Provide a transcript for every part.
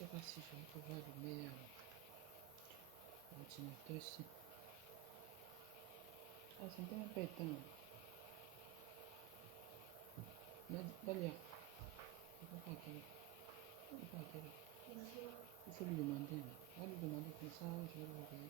sais pas si je vais pouvoir allumer l'ordinateur ici. Ah, ça ne peut même pas éteindre. Dalia, il faut pas qu'il. Il faut lui demander. On va lui demander comme ça, je vais lui envoyer.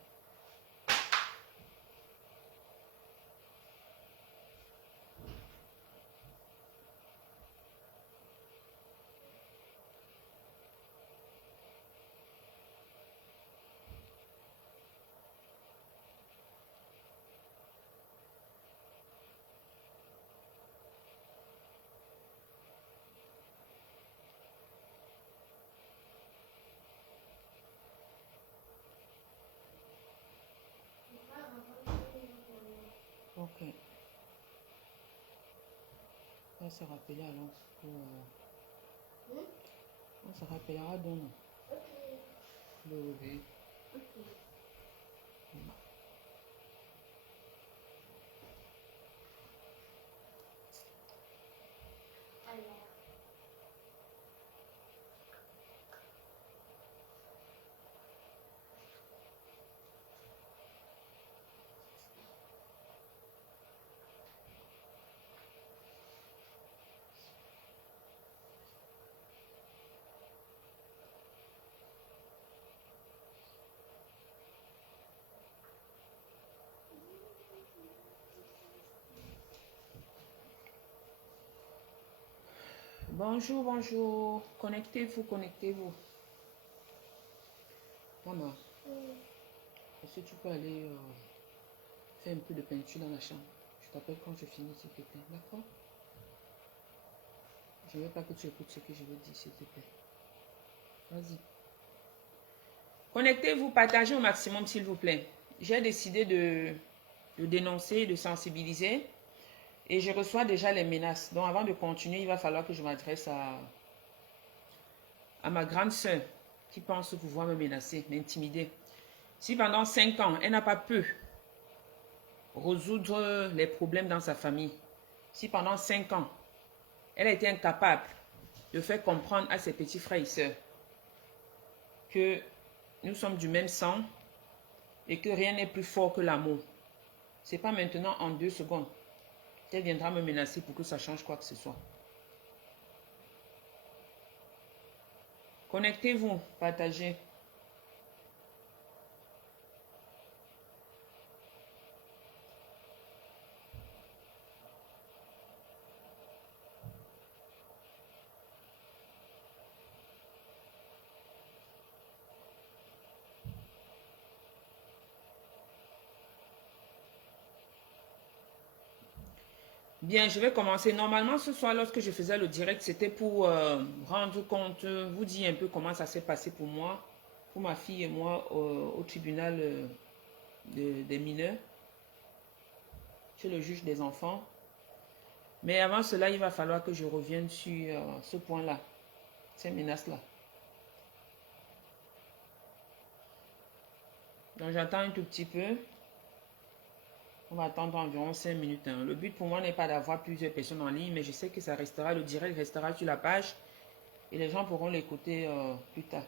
Ok. On va se rappeler alors pour. On se rappellera donc le réveil. Bonjour, bonjour. Connectez-vous, connectez-vous. Maman, est-ce que tu peux aller faire un peu de peinture dans la chambre? Je t'appelle quand je finis, s'il te plaît. D'accord? Je ne veux pas que tu écoutes ce que je veux dire, s'il te plaît. Vas-y. Connectez-vous, partagez au maximum, s'il vous plaît. J'ai décidé de dénoncer, de sensibiliser. Et je reçois déjà les menaces. Donc avant de continuer, il va falloir que je m'adresse à ma grande sœur qui pense pouvoir me menacer, m'intimider. Si pendant 5 ans, elle n'a pas pu résoudre les problèmes dans sa famille, si pendant 5 ans, elle a été incapable de faire comprendre à ses petits frères et sœurs que nous sommes du même sang et que rien n'est plus fort que l'amour, c'est pas maintenant en 2 secondes qu'elle viendra me menacer pour que ça change quoi que ce soit. Connectez-vous, partagez. Bien, je vais commencer. Normalement, ce soir, lorsque je faisais le direct, c'était pour rendre compte, vous dire un peu comment ça s'est passé pour moi, pour ma fille et moi, au tribunal des mineurs, chez le juge des enfants. Mais avant cela, il va falloir que je revienne sur ce point-là, ces menaces-là. Donc, j'attends un tout petit peu. On va attendre environ 5 minutes. Hein. Le but pour moi n'est pas d'avoir plusieurs personnes en ligne, mais je sais que ça restera, le direct restera sur la page et les gens pourront l'écouter plus tard.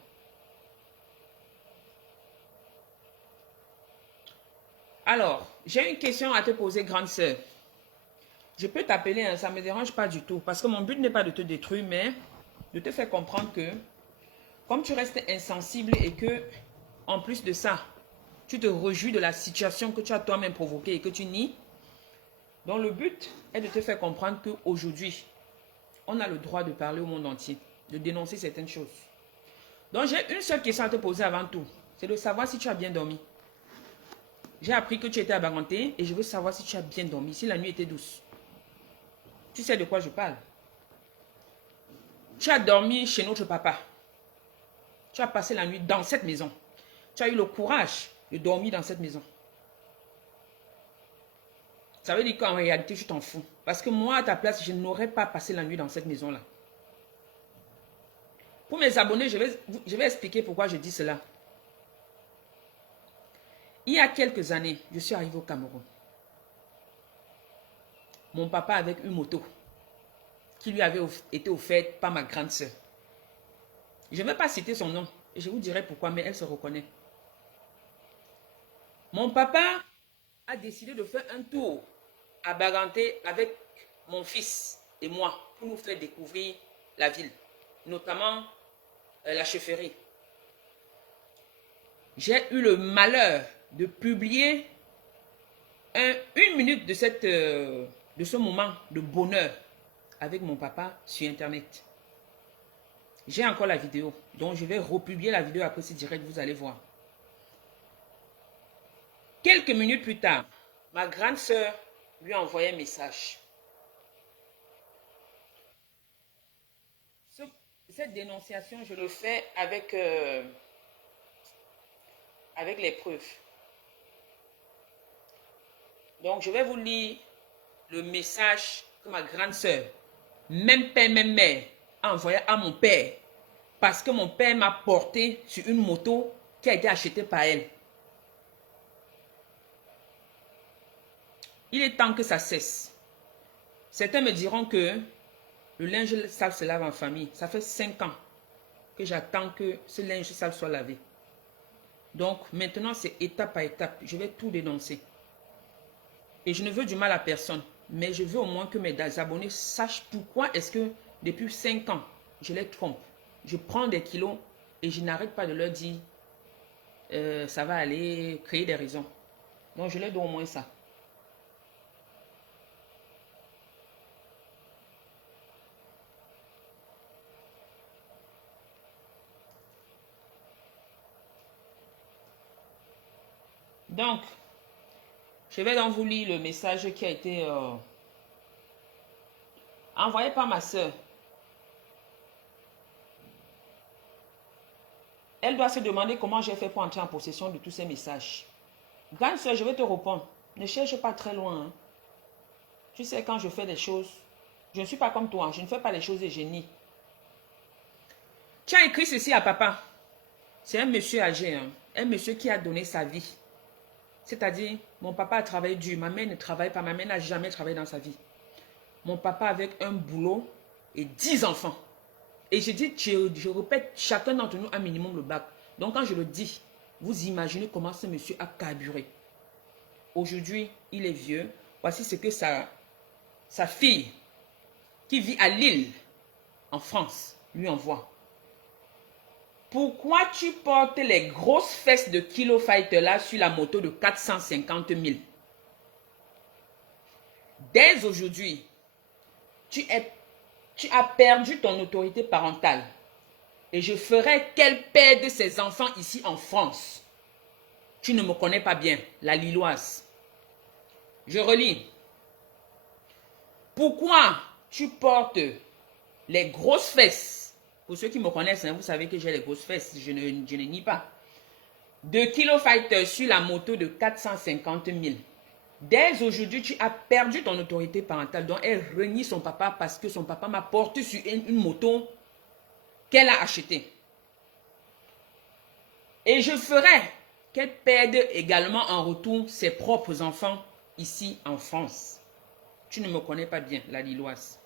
Alors, j'ai une question à te poser, grande sœur. Je peux t'appeler, hein, ça ne me dérange pas du tout, parce que mon but n'est pas de te détruire, mais de te faire comprendre que, comme tu restes insensible et que, en plus de ça, tu te réjouis de la situation que tu as toi-même provoquée et que tu nies, donc le but est de te faire comprendre qu'aujourd'hui, on a le droit de parler au monde entier, de dénoncer certaines choses. Donc j'ai une seule question à te poser avant tout, c'est de savoir si tu as bien dormi. J'ai appris que tu étais à Baganté et je veux savoir si tu as bien dormi, si la nuit était douce. Tu sais de quoi je parle. Tu as dormi chez notre papa. Tu as passé la nuit dans cette maison. Tu as eu le courage de dormir dans cette maison. Ça veut dire qu'en réalité, tu t'en fous. Parce que moi, à ta place, je n'aurais pas passé la nuit dans cette maison-là. Pour mes abonnés, je vais expliquer pourquoi je dis cela. Il y a quelques années, je suis arrivé au Cameroun. Mon papa avec une moto qui lui avait été offerte par ma grande soeur. Je ne vais pas citer son nom. Et je vous dirai pourquoi, mais elle se reconnaît. Mon papa a décidé de faire un tour à Baganté avec mon fils et moi pour nous faire découvrir la ville, notamment la chefferie. J'ai eu le malheur de publier une minute de ce moment de bonheur avec mon papa sur Internet. J'ai encore la vidéo, donc je vais republier la vidéo après ce direct, vous allez voir. Quelques minutes plus tard, ma grande sœur lui a envoyé un message. Cette dénonciation, je le fais avec les preuves. Donc, je vais vous lire le message que ma grande sœur, même père, même mère, a envoyé à mon père. Parce que mon père m'a porté sur une moto qui a été achetée par elle. Il est temps que ça cesse. Certains me diront que le linge sale se lave en famille. Ça fait 5 ans que j'attends que ce linge sale soit lavé. Donc, maintenant, c'est étape par étape. Je vais tout dénoncer. Et je ne veux du mal à personne. Mais je veux au moins que mes abonnés sachent pourquoi est-ce que depuis 5 ans, je les trompe. Je prends des kilos et je n'arrête pas de leur dire ça va aller, créer des raisons. Donc, je leur donne au moins ça. Donc, je vais donc vous lire le message qui a été envoyé par ma soeur. Elle doit se demander comment j'ai fait pour entrer en possession de tous ces messages. Grande soeur, je vais te répondre. Ne cherche pas très loin. Hein. Tu sais, quand je fais des choses, je ne suis pas comme toi. Je ne fais pas les choses de génie. Tu as écrit ceci à papa. C'est un monsieur âgé. Hein. Un monsieur qui a donné sa vie. C'est-à-dire, mon papa a travaillé dur. Ma mère ne travaille pas. Ma mère n'a jamais travaillé dans sa vie. Mon papa avec un boulot et 10 enfants. Et je dis, je répète, chacun d'entre nous a minimum le bac. Donc quand je le dis, vous imaginez comment ce monsieur a carburé. Aujourd'hui, il est vieux. Voici ce que sa fille, qui vit à Lille, en France, lui envoie. Pourquoi tu portes les grosses fesses de Kilo Fighter là sur la moto de 450 000? Dès aujourd'hui, tu as perdu ton autorité parentale. Et je ferai qu'elle perde ses enfants ici en France. Tu ne me connais pas bien, la Lilloise. Je relis. Pourquoi tu portes les grosses fesses? Pour ceux qui me connaissent, hein, vous savez que j'ai les grosses fesses, je ne nie pas. De Kilo Fighter sur la moto de 450 000. Dès aujourd'hui, tu as perdu ton autorité parentale. Donc, elle renie son papa parce que son papa m'a porté sur une moto qu'elle a achetée. Et je ferai qu'elle perde également en retour ses propres enfants ici en France. Tu ne me connais pas bien, la Lilloise.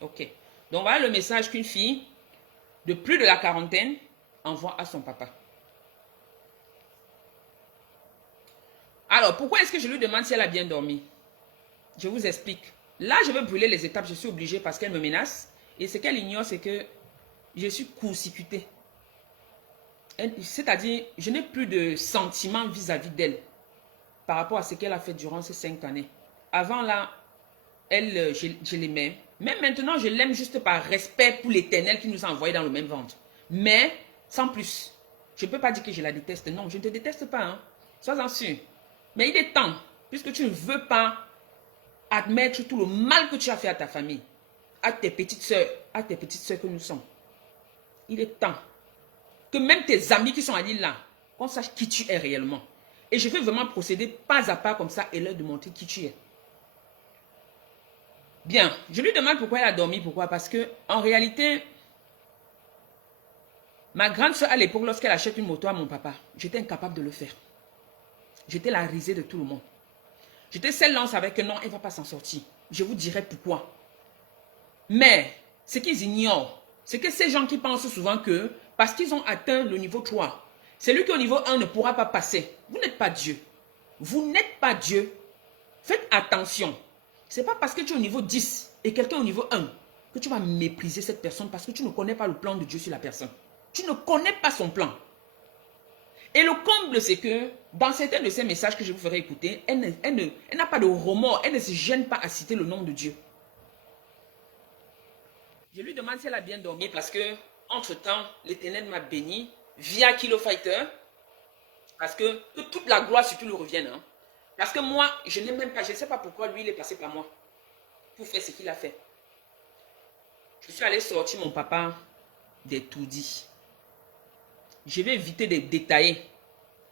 Ok. Donc, voilà le message qu'une fille de plus de la quarantaine envoie à son papa. Alors, pourquoi est-ce que je lui demande si elle a bien dormi? Je vous explique. Là, je vais brûler les étapes. Je suis obligée parce qu'elle me menace. Et ce qu'elle ignore, c'est que je suis court-circuitée. C'est-à-dire, je n'ai plus de sentiments vis-à-vis d'elle par rapport à ce qu'elle a fait durant ces 5 années. Avant, là, elle, je l'aimais. Même maintenant, je l'aime juste par respect pour l'Éternel qui nous a envoyés dans le même ventre. Mais, sans plus. Je ne peux pas dire que je la déteste. Non, je ne te déteste pas. Hein. Sois-en sûr. Mais il est temps, puisque tu ne veux pas admettre tout le mal que tu as fait à ta famille, à tes petites soeurs que nous sommes. Il est temps que même tes amis qui sont à l'île là, qu'on sache qui tu es réellement. Et je veux vraiment procéder pas à pas comme ça et leur demander qui tu es. Bien, je lui demande pourquoi elle a dormi. Pourquoi? Parce que en réalité, ma grande soeur à l'époque, lorsqu'elle achète une moto à mon papa, j'étais incapable de le faire. J'étais la risée de tout le monde. J'étais celle-là, on savait que non, elle ne va pas s'en sortir. Je vous dirai pourquoi. Mais, ce qu'ils ignorent, c'est que ces gens qui pensent souvent que parce qu'ils ont atteint le niveau 3. Celui qui est au niveau 1 ne pourra pas passer. Vous n'êtes pas Dieu. Vous n'êtes pas Dieu. Faites attention. Ce n'est pas parce que tu es au niveau 10 et quelqu'un au niveau 1 que tu vas mépriser cette personne parce que tu ne connais pas le plan de Dieu sur la personne. Tu ne connais pas son plan. Et le comble, c'est que dans certains de ces messages que je vous ferai écouter, elle n'a pas de remords, elle ne se gêne pas à citer le nom de Dieu. Je lui demande si elle a bien dormi parce que, entre-temps, l'Éternel m'a béni via Kilo Fighter. Parce que toute la gloire surtout lui revienne. Hein. Parce que moi, je n'ai même pas, je ne sais pas pourquoi lui, il est passé par moi pour faire ce qu'il a fait. Je suis allé sortir mon papa des tout dit. Je vais éviter de détailler.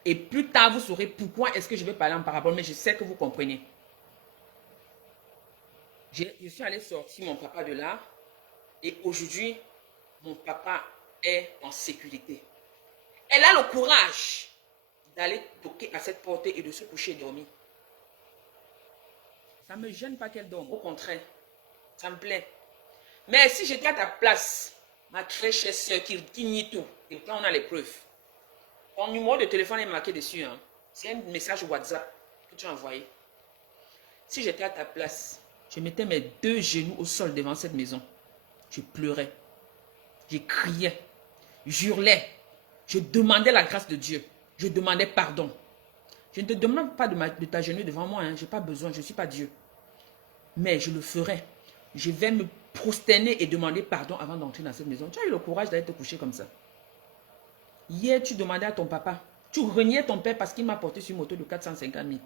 Et plus tard, vous saurez pourquoi est-ce que je vais parler en parabole, mais je sais que vous comprenez. Je suis allé sortir mon papa de là. Et aujourd'hui, mon papa est en sécurité. Elle a le courage d'aller toquer à cette porte et de se coucher et dormir. Ça ne me gêne pas qu'elle dorme. Au contraire, ça me plaît. Mais si j'étais à ta place, ma très chère soeur qui nie tout, et là on a les preuves. Ton numéro de téléphone est marqué dessus. Hein. C'est un message WhatsApp que tu as envoyé. Si j'étais à ta place, je mettais mes 2 genoux au sol devant cette maison. Je pleurais. Je criais. J'hurlais. Je demandais la grâce de Dieu. Je demandais pardon. Je ne te demande pas de t'agenouiller devant moi. Hein. Je n'ai pas besoin. Je ne suis pas Dieu. Mais je le ferai. Je vais me prosterner et demander pardon avant d'entrer dans cette maison. Tu as eu le courage d'aller te coucher comme ça. Hier, tu demandais à ton papa. Tu reniais ton père parce qu'il m'a porté sur une moto de 450 000.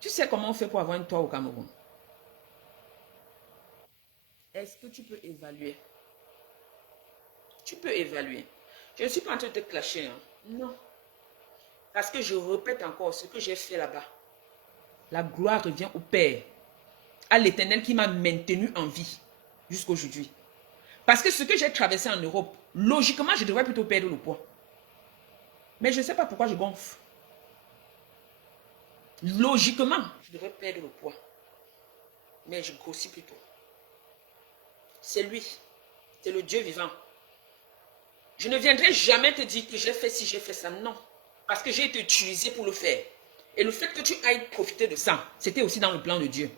Tu sais comment on fait pour avoir un toit au Cameroun? Est-ce que tu peux évaluer? Tu peux évaluer. Je ne suis pas en train de te clasher. Hein. Non. Parce que je répète encore ce que j'ai fait là-bas. La gloire revient au Père. À l'Éternel qui m'a maintenu en vie jusqu'à aujourd'hui. Parce que ce que j'ai traversé en Europe, logiquement, je devrais plutôt perdre le poids. Mais je ne sais pas pourquoi je gonfle. Logiquement, je devrais perdre le poids. Mais je grossis plutôt. C'est lui. C'est le Dieu vivant. Je ne viendrai jamais te dire que j'ai fait ci, j'ai fait ça. Non. Parce que j'ai été utilisé pour le faire. Et le fait que tu ailles profiter de ça, c'était aussi dans le plan de Dieu.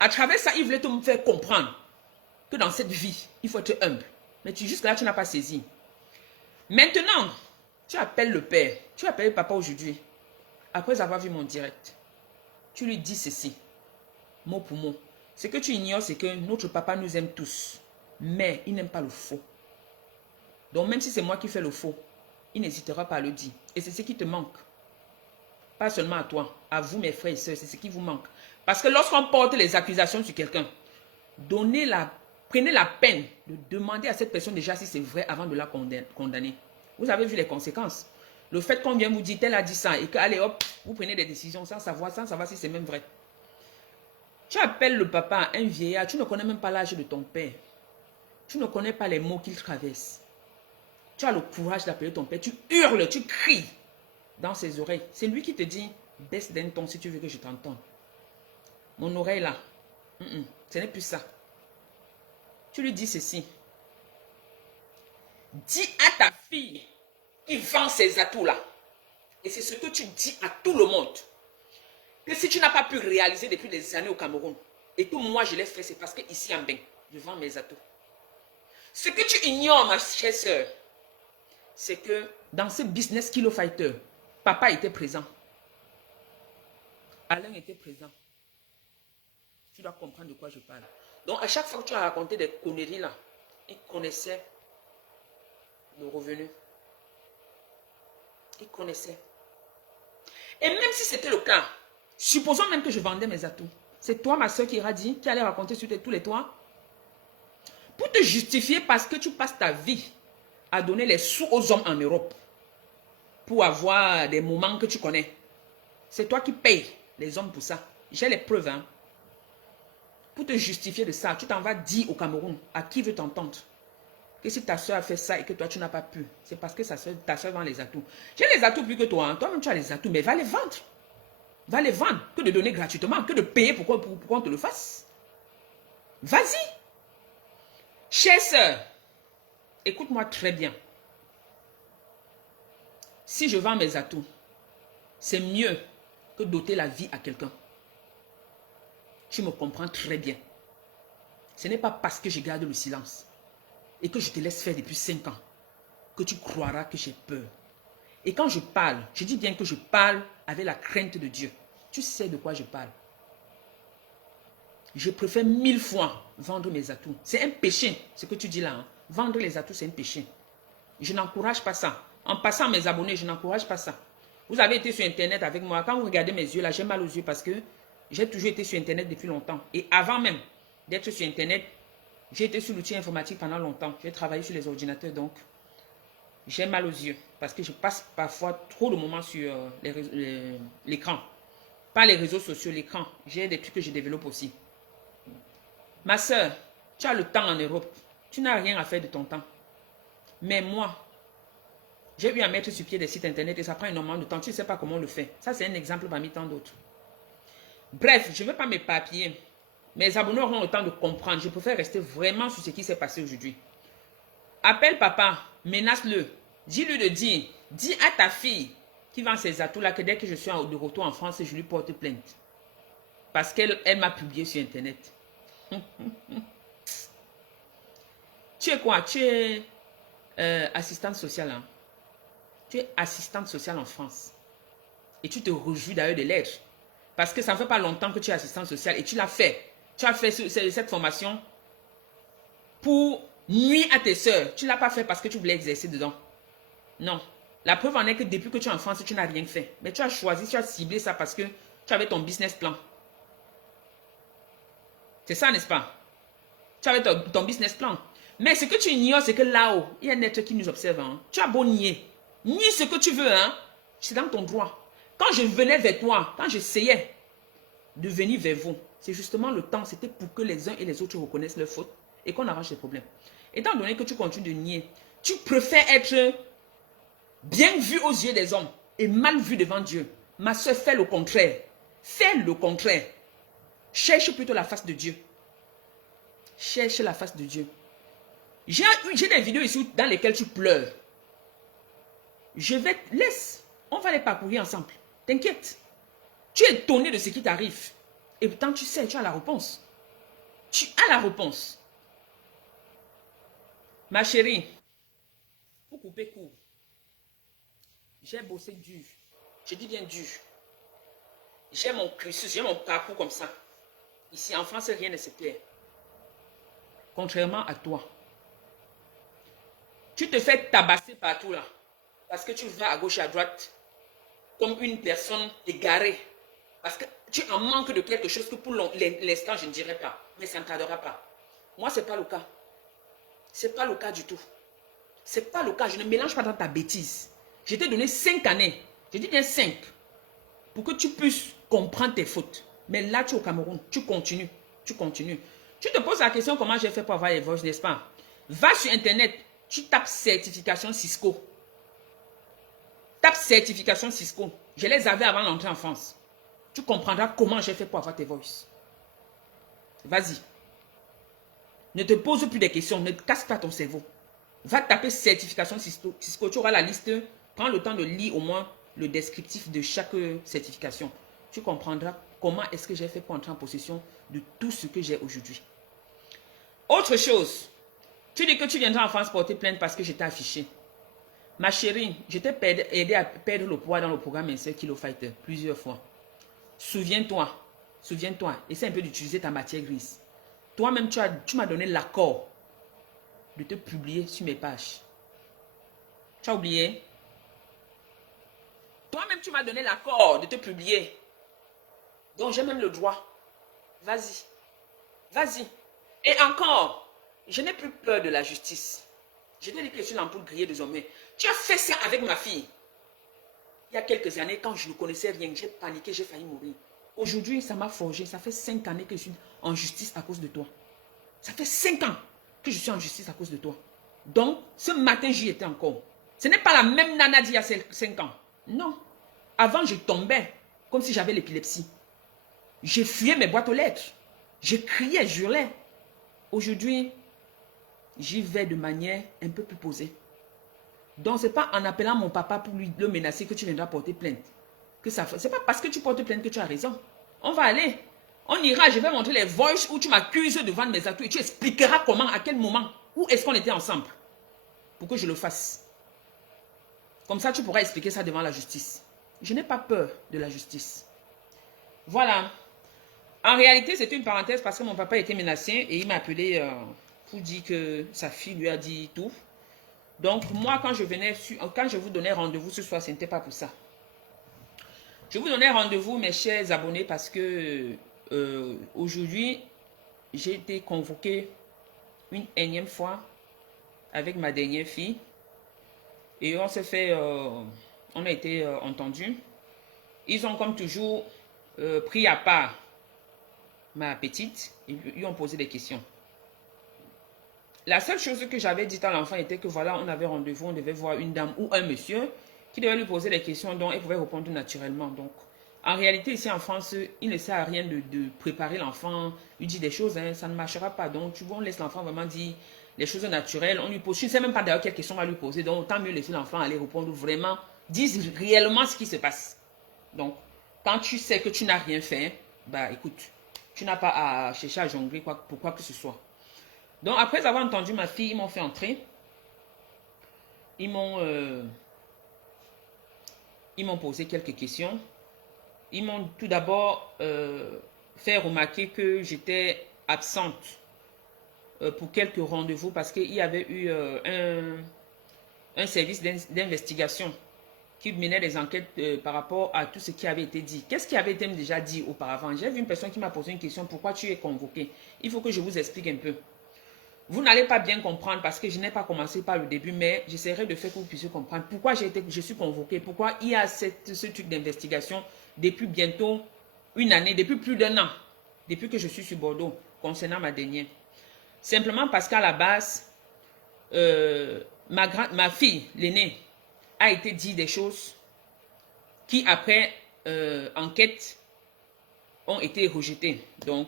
À travers ça, il voulait te faire comprendre que dans cette vie, il faut être humble. Mais jusque-là, tu n'as pas saisi. Maintenant, tu appelles le père. Tu appelles le papa aujourd'hui. Après avoir vu mon direct, tu lui dis ceci, mot pour mot. Ce que tu ignores, c'est que notre papa nous aime tous. Mais il n'aime pas le faux. Donc même si c'est moi qui fais le faux, il n'hésitera pas à le dire. Et c'est ce qui te manque. Pas seulement à toi, à vous mes frères et sœurs, c'est ce qui vous manque. Parce que lorsqu'on porte les accusations sur quelqu'un, prenez la peine de demander à cette personne déjà si c'est vrai avant de la condamner. Vous avez vu les conséquences. Le fait qu'on vient vous dire, tel a dit ça, et que, allez hop, vous prenez des décisions sans savoir si c'est même vrai. Tu appelles le papa un vieillard, tu ne connais même pas l'âge de ton père. Tu ne connais pas les mots qu'il traverse. Tu as le courage d'appeler ton père, tu hurles, tu cries dans ses oreilles. C'est lui qui te dit, baisse d'un ton si tu veux que je t'entende. Mon oreille là, ce n'est plus ça. Tu lui dis ceci. Dis à ta fille qui vend ses atouts là. Et c'est ce que tu dis à tout le monde. Que si tu n'as pas pu réaliser depuis des années au Cameroun, et que moi je l'ai fait, c'est parce que ici en Bain, je vends mes atouts. Ce que tu ignores, ma chère soeur, c'est que dans ce business Kilo Fighter, papa était présent. Alain était présent. Tu dois comprendre de quoi je parle. Donc à chaque fois que tu as raconté des conneries là, il connaissait le revenu. Il connaissait. Et même si c'était le cas, supposons même que je vendais mes atouts. C'est toi, ma soeur, qui ira dit, qui allait raconter sur tous les toits. Pour te justifier parce que tu passes ta vie à donner les sous aux hommes en Europe. Pour avoir des moments que tu connais. C'est toi qui payes les hommes pour ça. J'ai les preuves. Hein. Pour te justifier de ça, tu t'en vas dire au Cameroun, à qui veut t'entendre, que si ta soeur a fait ça et que toi tu n'as pas pu, c'est parce que ta soeur vend les atouts. J'ai les atouts plus que toi. Hein. Toi-même tu as les atouts, mais va les vendre. Va les vendre. Que de donner gratuitement, que de payer pour qu'on te le fasse. Vas-y. Chère soeur, écoute-moi très bien. si je vends mes atouts, c'est mieux que doter la vie à quelqu'un. Tu me comprends très bien. Ce n'est pas parce que je garde le silence et que je te laisse faire depuis 5 ans que tu croiras que j'ai peur. Et quand je parle, je dis bien que je parle avec la crainte de Dieu. Tu sais de quoi je parle. Je préfère 1000 fois vendre mes atouts. C'est un péché, ce que tu dis là. Hein. Vendre les atouts, c'est un péché. Je n'encourage pas ça. En passant mes abonnés, je n'encourage pas ça. Vous avez été sur Internet avec moi. Quand vous regardez mes yeux, là, j'ai mal aux yeux parce que j'ai toujours été sur Internet depuis longtemps. Et avant même d'être sur Internet, j'ai été sur l'outil informatique pendant longtemps. J'ai travaillé sur les ordinateurs, donc j'ai mal aux yeux. Parce que je passe parfois trop de moments sur l'écran. Pas les réseaux sociaux, l'écran. J'ai des trucs que je développe aussi. Ma soeur, tu as le temps en Europe. Tu n'as rien à faire de ton temps. Mais moi, j'ai eu à mettre sur pied des sites internet et ça prend énormément de temps. Tu ne sais pas comment on le fait. Ça, c'est un exemple parmi tant d'autres. Bref, je ne veux pas m'éparpiller. Mes abonnés auront le temps de comprendre. Je préfère rester vraiment sur ce qui s'est passé aujourd'hui. Appelle papa, menace-le. Dis-lui de dire. Dis à ta fille qui vend ses atouts là que dès que je suis de retour en France, je lui porte plainte. Parce qu'elle m'a publié sur internet. Tu es quoi? Tu es assistante sociale. Hein? Tu es assistante sociale en France. Et tu te réjouis d'ailleurs de l'être. Parce que ça ne fait pas longtemps que tu es assistante sociale et tu l'as fait. Tu as fait cette formation pour nuire à tes soeurs. Tu ne l'as pas fait parce que tu voulais exercer dedans. Non. La preuve en est que depuis que tu es en France, tu n'as rien fait. Mais tu as choisi, tu as ciblé ça parce que tu avais ton business plan. C'est ça, n'est-ce pas? Tu avais ton business plan. Mais ce que tu ignores, c'est que là-haut, il y a un être qui nous observe. Hein. Tu as beau nier. Nie ce que tu veux. Hein. C'est dans ton droit. Quand je venais vers toi, quand j'essayais de venir vers vous, c'est justement le temps. C'était pour que les uns et les autres reconnaissent leurs fautes et qu'on arrange les problèmes. Étant donné que tu continues de nier, tu préfères être bien vu aux yeux des hommes et mal vu devant Dieu. Ma soeur, fais le contraire. Fais le contraire. Cherche plutôt la face de Dieu. Cherche la face de Dieu. J'ai des vidéos ici dans lesquelles tu pleures. Laisse. On va les parcourir ensemble. T'inquiète. Tu es étonné de ce qui t'arrive. Et pourtant, tu sais, tu as la réponse. Tu as la réponse. Ma chérie, pour couper court, j'ai bossé dur. Je dis bien dur. J'ai mon cursus, j'ai mon parcours comme ça. Ici, en France, rien ne se perd. Contrairement à toi. Tu te fais tabasser partout là. Parce que tu vas à gauche et à droite comme une personne égarée. Parce que tu en manques de quelque chose que pour l'instant, je ne dirais pas. Mais ça ne tardera pas. Moi, ce n'est pas le cas. Ce n'est pas le cas du tout. Ce n'est pas le cas. Je ne mélange pas dans ta bêtise. Je t'ai donné 5 années. Je dis bien 5. Pour que tu puisses comprendre tes fautes. Mais là, tu es au Cameroun. Tu continues. Tu continues. Tu te poses la question comment j'ai fait pour avoir les voix, n'est-ce pas? Va sur Internet. Tu tapes certification Cisco. Tape certification Cisco. Je les avais avant d'entrer en France. Tu comprendras comment j'ai fait pour avoir tes voices. Vas-y. Ne te pose plus des questions. Ne casse pas ton cerveau. Va taper certification Cisco. Tu auras la liste. Prends le temps de lire au moins le descriptif de chaque certification. Tu comprendras comment est-ce que j'ai fait pour entrer en possession de tout ce que j'ai aujourd'hui. Autre chose. Tu dis que tu viendras en France porter plainte parce que je t'ai affiché. Ma chérie, je t'ai aidé à perdre le poids dans le programme Insert Kilo Fighter plusieurs fois. Souviens-toi, essaie un peu d'utiliser ta matière grise. Toi-même, tu m'as donné l'accord de te publier sur mes pages. Tu as oublié? Toi-même, tu m'as donné l'accord de te publier. Donc, j'ai même le droit. Vas-y. Vas-y. Et encore, je n'ai plus peur de la justice. Je t'ai dit que je suis l'ampoule grillée désormais. Tu as fait ça avec ma fille. Il y a quelques années, quand je ne connaissais rien, j'ai paniqué, j'ai failli mourir. Aujourd'hui, ça m'a forgé. Ça fait 5 années que je suis en justice à cause de toi. Ça fait 5 ans que je suis en justice à cause de toi. Donc, ce matin, j'y étais encore. Ce n'est pas la même nana d'il y a 5 ans. Non. Avant, je tombais comme si j'avais l'épilepsie. J'ai fuyé mes boîtes aux lettres. Je criais, je hurlais. Aujourd'hui, j'y vais de manière un peu plus posée. Donc, ce n'est pas en appelant mon papa pour lui le menacer que tu viendras porter plainte. Ce n'est pas parce que tu portes plainte que tu as raison. On va aller. On ira, je vais montrer les voices où tu m'accuses devant mes actes et tu expliqueras comment, à quel moment, où est-ce qu'on était ensemble pour que je le fasse. Comme ça, tu pourras expliquer ça devant la justice. Je n'ai pas peur de la justice. Voilà. En réalité, c'était une parenthèse parce que mon papa était menacé et il m'a appelé pour dire que sa fille lui a dit tout. Donc, moi, quand je vous donnais rendez-vous ce soir, ce n'était pas pour ça. Je vous donnais rendez-vous, mes chers abonnés, parce que aujourd'hui, j'ai été convoqué une énième fois avec ma dernière fille. Et on s'est fait, on a été entendus. Ils ont comme toujours pris à part ma petite et lui ont posé des questions. La seule chose que j'avais dit à l'enfant était que voilà, on avait rendez-vous, on devait voir une dame ou un monsieur qui devait lui poser des questions dont elle pouvait répondre naturellement. Donc, en réalité, ici en France, il ne sert à rien de préparer l'enfant, lui dire des choses, hein, ça ne marchera pas. Donc, tu vois, on laisse l'enfant vraiment dire les choses naturelles. On lui pose, je ne sais même pas d'ailleurs quelle question on va lui poser. Donc, autant mieux laisser l'enfant aller répondre vraiment, dire réellement ce qui se passe. Donc, quand tu sais que tu n'as rien fait, bah écoute, tu n'as pas à chercher à jongler pour quoi que ce soit. Donc, après avoir entendu ma fille, ils m'ont fait entrer. Ils m'ont posé quelques questions. Ils m'ont tout d'abord fait remarquer que j'étais absente pour quelques rendez-vous parce qu'il y avait eu un service d'investigation qui menait des enquêtes par rapport à tout ce qui avait été dit. Qu'est-ce qui avait été déjà dit auparavant? J'ai vu une personne qui m'a posé une question, pourquoi tu es convoqué? Il faut que je vous explique un peu. Vous n'allez pas bien comprendre parce que je n'ai pas commencé par le début, mais j'essaierai de faire que vous puissiez comprendre pourquoi je suis convoqué, pourquoi il y a ce truc d'investigation depuis bientôt une année, depuis plus d'un an, depuis que je suis sur Bordeaux, concernant ma dernière. Simplement parce qu'à la base, ma fille, l'aînée, a été dit des choses qui, après enquête, ont été rejetées. Donc,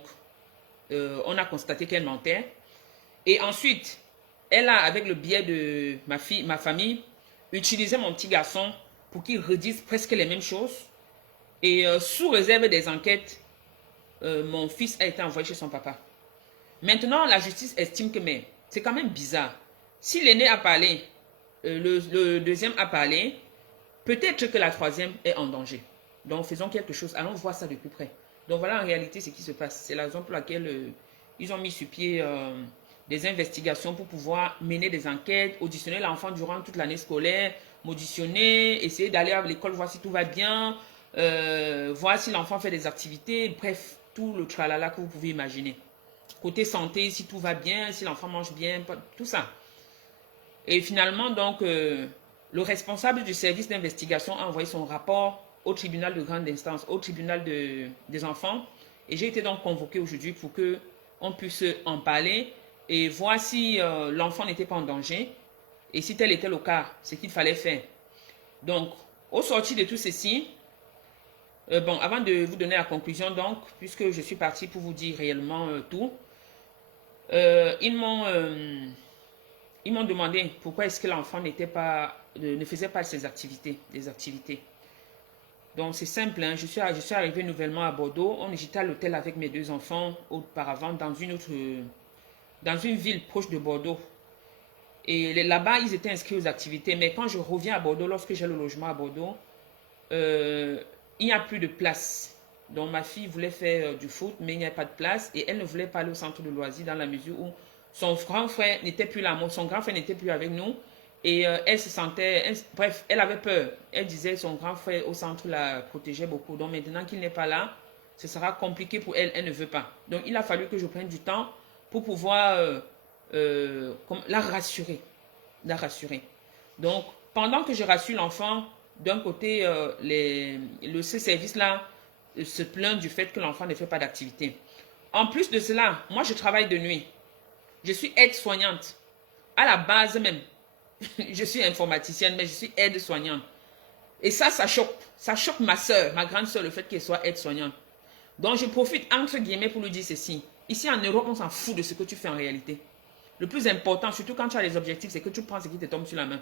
on a constaté qu'elle mentait. Et ensuite, elle a, avec le biais de ma famille, utilisé mon petit garçon pour qu'il redise presque les mêmes choses. Et sous réserve des enquêtes, mon fils a été envoyé chez son papa. Maintenant, la justice estime que c'est quand même bizarre. Si l'aîné a parlé, le deuxième a parlé, peut-être que la troisième est en danger. Donc, faisons quelque chose. Allons voir ça de plus près. Donc, voilà en réalité ce qui se passe. C'est la raison pour laquelle ils ont mis sur pied des investigations pour pouvoir mener des enquêtes, auditionner l'enfant durant toute l'année scolaire, m'auditionner, essayer d'aller à l'école, voir si tout va bien, voir si l'enfant fait des activités, bref, tout le tralala que vous pouvez imaginer. Côté santé, si tout va bien, si l'enfant mange bien, tout ça. Et finalement, donc, le responsable du service d'investigation a envoyé son rapport au tribunal de grande instance, au tribunal des enfants. Et j'ai été donc convoqué aujourd'hui pour qu'on puisse en parler et voir si l'enfant n'était pas en danger et si tel était le cas, ce qu'il fallait faire. Donc, au sortir de tout ceci, bon, avant de vous donner la conclusion, donc, puisque je suis partie pour vous dire réellement tout, ils m'ont demandé pourquoi est-ce que l'enfant ne faisait pas ses activités, des activités. Donc, c'est simple, hein, je suis arrivée nouvellement à Bordeaux. J'étais à l'hôtel avec mes deux enfants auparavant dans une ville proche de Bordeaux. Et là-bas, ils étaient inscrits aux activités. Mais quand je reviens à Bordeaux, lorsque j'ai le logement à Bordeaux, il n'y a plus de place. Donc, ma fille voulait faire du foot, mais il n'y a pas de place. Et elle ne voulait pas aller au centre de loisirs dans la mesure où son grand frère n'était plus là. Son grand frère n'était plus avec nous. Et elle se sentait... bref, elle avait peur. Elle disait que son grand frère au centre la protégeait beaucoup. Donc, maintenant qu'il n'est pas là, ce sera compliqué pour elle. Elle ne veut pas. Donc, il a fallu que je prenne du temps pour pouvoir la rassurer. Donc, pendant que je rassure l'enfant, d'un côté, ce service-là se plaint du fait que l'enfant ne fait pas d'activité. En plus de cela, moi, je travaille de nuit. Je suis aide-soignante. À la base même, je suis informaticienne, mais je suis aide-soignante. Et ça choque. Ça choque ma soeur, ma grande soeur, le fait qu'elle soit aide-soignante. Donc, je profite, entre guillemets, pour lui dire ceci. Ici, en Europe, on s'en fout de ce que tu fais en réalité. Le plus important, surtout quand tu as les objectifs, c'est que tu prends ce qui te tombe sur la main.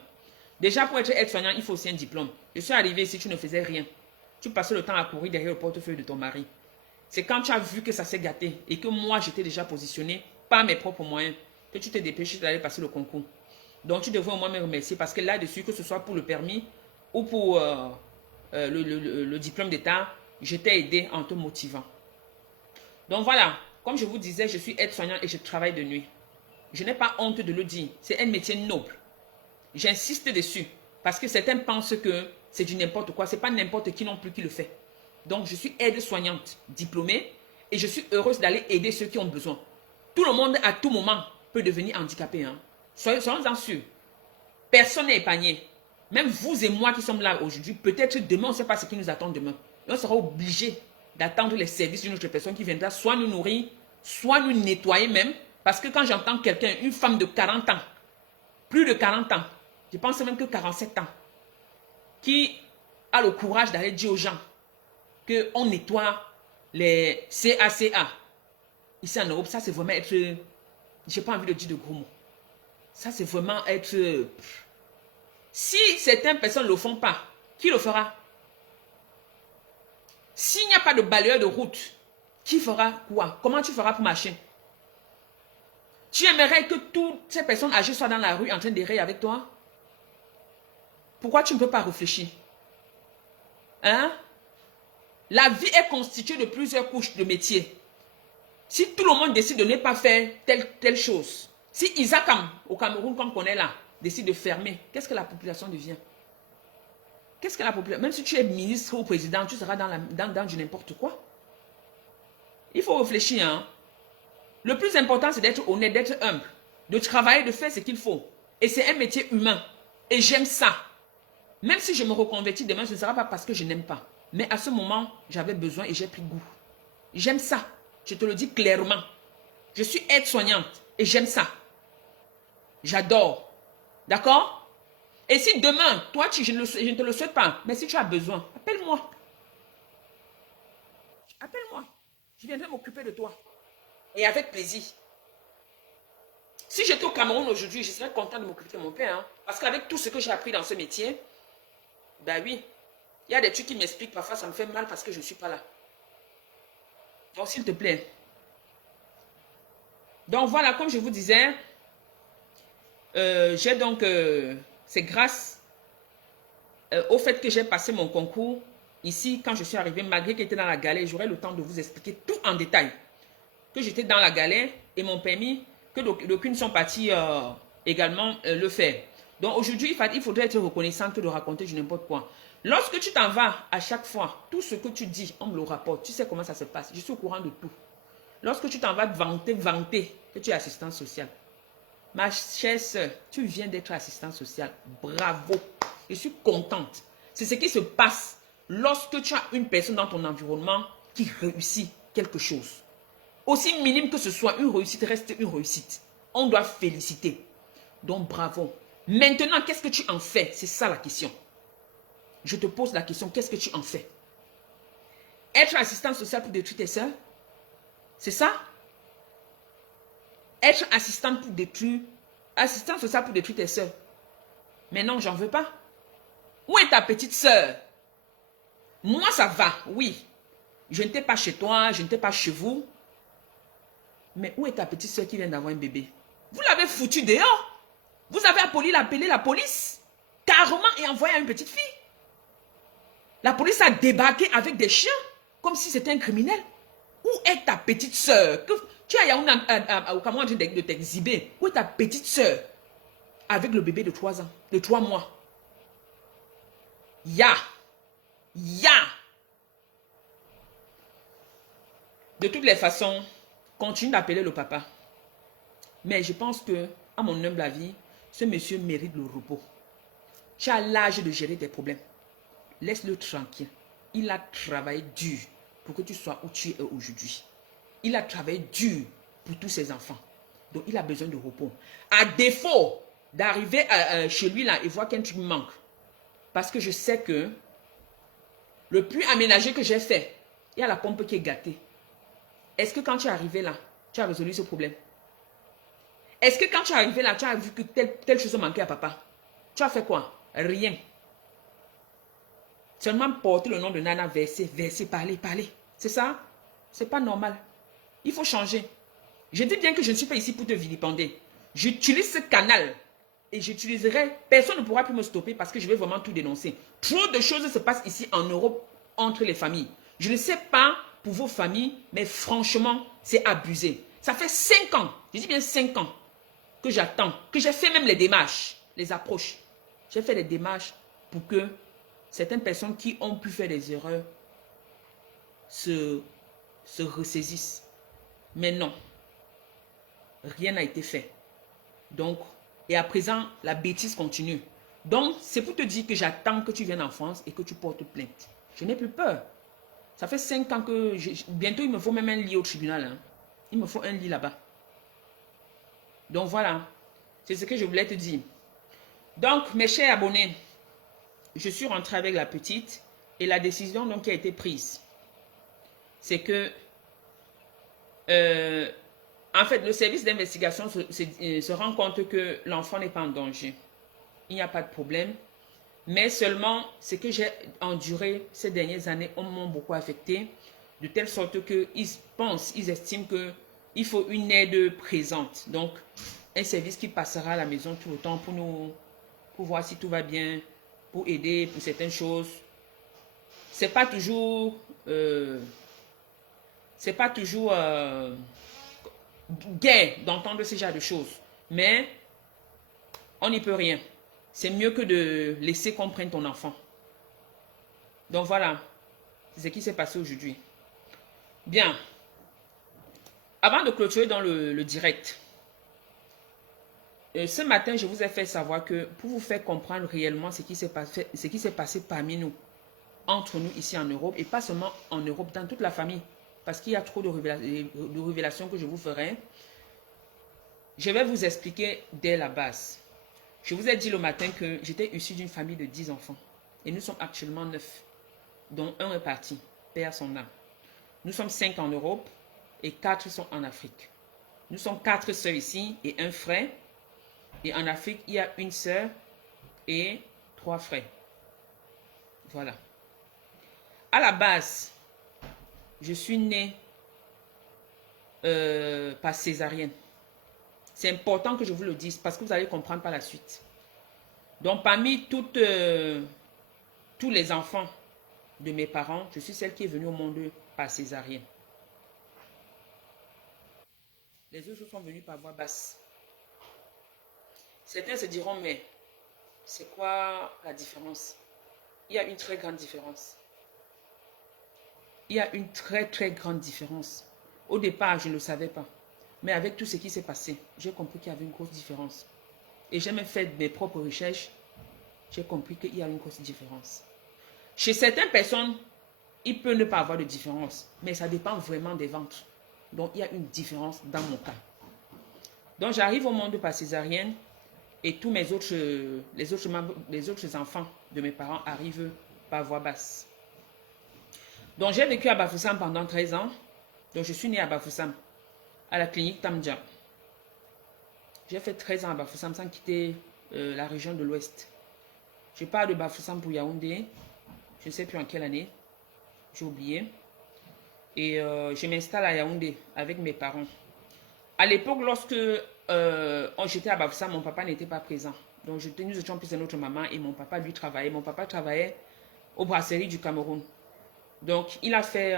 Déjà, pour être aide-soignant, il faut aussi un diplôme. Je suis arrivée ici, tu ne faisais rien. Tu passais le temps à courir derrière le portefeuille de ton mari. C'est quand tu as vu que ça s'est gâté et que moi, j'étais déjà positionnée par mes propres moyens que tu t'es dépêché d'aller passer le concours. Donc, tu devrais au moins me remercier parce que là-dessus, que ce soit pour le permis ou pour le diplôme d'État, je t'ai aidé en te motivant. Donc, voilà. Comme je vous disais, je suis aide-soignant et je travaille de nuit. Je n'ai pas honte de le dire. C'est un métier noble. J'insiste dessus parce que certains pensent que c'est du n'importe quoi. Ce n'est pas n'importe qui non plus qui le fait. Donc, je suis aide-soignante diplômée et je suis heureuse d'aller aider ceux qui ont besoin. Tout le monde, à tout moment, peut devenir handicapé. Hein. Soyons-en sûrs. Personne n'est épargné. Même vous et moi qui sommes là aujourd'hui, peut-être demain, on ne sait pas ce qui nous attend demain. Et on sera obligé d'attendre les services d'une autre personne qui viendra soit nous nourrir, soit nous nettoyer même. Parce que quand j'entends quelqu'un, une femme de 40 ans, plus de 40 ans, je pense même que 47 ans, qui a le courage d'aller dire aux gens qu'on nettoie les CACA. Ici en Europe, ça c'est vraiment être... Je n'ai pas envie de dire de gros mots. Ça c'est vraiment être... Si certaines personnes ne le font pas, qui le fera? S'il n'y a pas de balayeur de route, qui fera quoi? Comment tu feras pour marcher? Tu aimerais que toutes ces personnes âgées soient dans la rue en train d'errer avec toi? Pourquoi tu ne peux pas réfléchir? Hein? La vie est constituée de plusieurs couches de métiers. Si tout le monde décide de ne pas faire telle chose, si Isakam, au Cameroun, comme on est là, décide de fermer, qu'est-ce que la population devient? Qu'est-ce que la population... Même si tu es ministre ou président, tu seras dans du n'importe quoi. Il faut réfléchir. Hein? Le plus important, c'est d'être honnête, d'être humble, de travailler, de faire ce qu'il faut. Et c'est un métier humain. Et j'aime ça. Même si je me reconvertis demain, ce ne sera pas parce que je n'aime pas. Mais à ce moment, j'avais besoin et j'ai pris goût. J'aime ça. Je te le dis clairement. Je suis aide-soignante et j'aime ça. J'adore. D'accord? Et si demain, toi, je ne te le souhaite pas, mais si tu as besoin, appelle-moi. Appelle-moi. Je viendrai m'occuper de toi. Et avec plaisir. Si j'étais au Cameroun aujourd'hui, je serais content de m'occuper de mon père. Hein? Parce qu'avec tout ce que j'ai appris dans ce métier, ben oui, il y a des trucs qui m'expliquent. Parfois, ça me fait mal parce que je ne suis pas là. Donc, s'il te plaît. Donc, voilà, comme je vous disais, j'ai donc... c'est grâce au fait que j'ai passé mon concours. Ici, quand je suis arrivée, malgré que j'étais dans la galère, j'aurai le temps de vous expliquer tout en détail. Que j'étais dans la galère et m'ont permis que d'aucunes sont partis également le faire. Donc aujourd'hui, il faudrait être reconnaissant que de raconter du n'importe quoi. Lorsque tu t'en vas à chaque fois, tout ce que tu dis, on me le rapporte. Tu sais comment ça se passe. Je suis au courant de tout. Lorsque tu t'en vas vanter que tu es assistante sociale. Ma chère soeur, tu viens d'être assistante sociale. Bravo. Je suis contente. C'est ce qui se passe lorsque tu as une personne dans ton environnement qui réussit quelque chose. Aussi minime que ce soit, une réussite reste une réussite. On doit féliciter. Donc bravo. Maintenant, qu'est-ce que tu en fais? C'est ça la question. Je te pose la question, qu'est-ce que tu en fais? Être assistant social pour détruire tes soeurs? C'est ça? Être assistante pour détruire, assistant social pour détruire tes soeurs? Mais non, j'en veux pas. Où est ta petite soeur? Moi, ça va, oui. Je n'étais pas chez toi, je n'étais pas chez vous. Mais où est ta petite soeur qui vient d'avoir un bébé? Vous l'avez foutu dehors. Vous avez appelé la police. Carrément et envoyé à une petite fille. La police a débarqué avec des chiens. Comme si c'était un criminel. Où est ta petite soeur? Tu as au Cameroun de t'exhiber. Où est ta petite soeur? Avec le bébé de 3 ans. De 3 mois. Ya. De toutes les façons, continue d'appeler le papa. Mais je pense que, à mon humble avis, ce monsieur mérite le repos. Tu as l'âge de gérer tes problèmes. Laisse-le tranquille. Il a travaillé dur pour que tu sois où tu es aujourd'hui. Il a travaillé dur pour tous ses enfants. Donc, il a besoin de repos. À défaut d'arriver chez lui là et voir qu'un truc manque. Parce que je sais que le plus aménagé que j'ai fait, il y a la pompe qui est gâtée. Est-ce que quand tu es arrivé là, tu as résolu ce problème? Est-ce que quand tu es arrivé là, tu as vu que telle chose manquait à papa? Tu as fait quoi? Rien. Seulement porter le nom de Nana, verser, parler. C'est ça? C'est pas normal. Il faut changer. Je dis bien que je ne suis pas ici pour te vilipender. J'utilise ce canal et j'utiliserai. Personne ne pourra plus me stopper parce que je vais vraiment tout dénoncer. Trop de choses se passent ici en Europe entre les familles. Je ne sais pas pour vos familles, mais franchement, c'est abusé. Ça fait 5 ans, je dis bien 5 ans, que j'attends, que j'ai fait même les démarches, les approches. J'ai fait les démarches pour que certaines personnes qui ont pu faire des erreurs se ressaisissent. Mais non, rien n'a été fait. Donc, et à présent, la bêtise continue. Donc, c'est pour te dire que j'attends que tu viennes en France et que tu portes plainte. Je n'ai plus peur. Ça fait 5 ans que... bientôt, il me faut même un lit au tribunal. Hein. Il me faut un lit là-bas. Donc, voilà. C'est ce que je voulais te dire. Donc, mes chers abonnés, je suis rentrée avec la petite et la décision donc, qui a été prise, c'est que... en fait, le service d'investigation se rend compte que l'enfant n'est pas en danger. Il n'y a pas de problème. Mais seulement, ce que j'ai enduré ces dernières années m'ont beaucoup affecté, de telle sorte qu'ils estiment qu'il faut une aide présente. Donc, un service qui passera à la maison tout le temps pour voir si tout va bien, pour aider pour certaines choses. C'est pas toujours gai d'entendre ce genre de choses. Mais on n'y peut rien. C'est mieux que de laisser qu'on prenne ton enfant. Donc voilà, c'est ce qui s'est passé aujourd'hui. Bien. Avant de clôturer dans le direct, ce matin, je vous ai fait savoir que pour vous faire comprendre réellement ce qui s'est passé parmi nous, entre nous ici en Europe, et pas seulement en Europe, dans toute la famille, parce qu'il y a trop de révélations que je vous ferai, je vais vous expliquer dès la base. Je vous ai dit le matin que j'étais issue d'une famille de 10 enfants. Et nous sommes actuellement 9, dont un est parti, perd son âme. Nous sommes 5 en Europe et 4 sont en Afrique. Nous sommes 4 sœurs ici et un frère. Et en Afrique, il y a une sœur et 3 frères. Voilà. À la base, je suis née par césarienne. C'est important que je vous le dise parce que vous allez comprendre par la suite. Donc, parmi tous les enfants de mes parents, je suis celle qui est venue au monde par césarienne. Les autres sont venus par voie basse. Certains se diront, mais c'est quoi la différence? Il y a une très grande différence. Il y a une très grande différence. Au départ, je ne le savais pas. Mais avec tout ce qui s'est passé, j'ai compris qu'il y avait une grosse différence. Et j'ai même fait mes propres recherches. J'ai compris qu'il y a une grosse différence. Chez certaines personnes, il peut ne pas avoir de différence. Mais ça dépend vraiment des ventres. Donc, il y a une différence dans mon cas. Donc, j'arrive au monde par césarienne. Et tous les autres enfants de mes parents arrivent par voie basse. Donc, j'ai vécu à Bafoussam pendant 13 ans. Donc, je suis née à Bafoussam, à la clinique Tamdja. J'ai fait 13 ans à Bafoussam sans quitter la région de l'Ouest. Je pars de Bafoussam pour Yaoundé. Je ne sais plus en quelle année. J'ai oublié. Et je m'installe à Yaoundé avec mes parents. À l'époque, lorsque j'étais à Bafoussam, mon papa n'était pas présent. Donc, nous étions plus de notre maman et mon papa, lui, travaillait. Mon papa travaillait aux brasseries du Cameroun. Donc, il a fait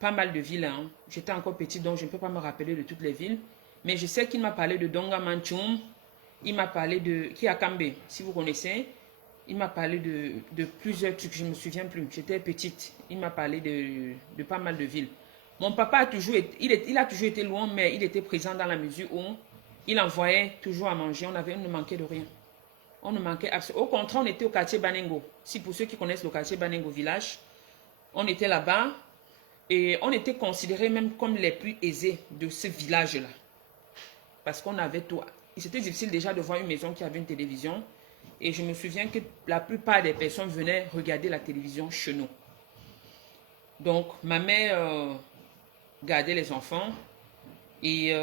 pas mal de villes. Hein. J'étais encore petite, donc je ne peux pas me rappeler de toutes les villes. Mais je sais qu'il m'a parlé de Donga Manchoum. Il m'a parlé de Kiakambe, si vous connaissez. Il m'a parlé de plusieurs trucs, je ne me souviens plus. J'étais petite. Il m'a parlé de pas mal de villes. Mon papa a toujours été loin, mais il était présent dans la mesure où il envoyait toujours à manger. On ne manquait de rien. On ne manquait absolument. Au contraire, on était au quartier Banengo. Si pour ceux qui connaissent le quartier Banengo village, on était là-bas et on était considérés même comme les plus aisés de ce village-là. Parce qu'on avait tout. C'était difficile déjà de voir une maison qui avait une télévision. Et je me souviens que la plupart des personnes venaient regarder la télévision chez nous. Donc, ma mère gardait les enfants. Et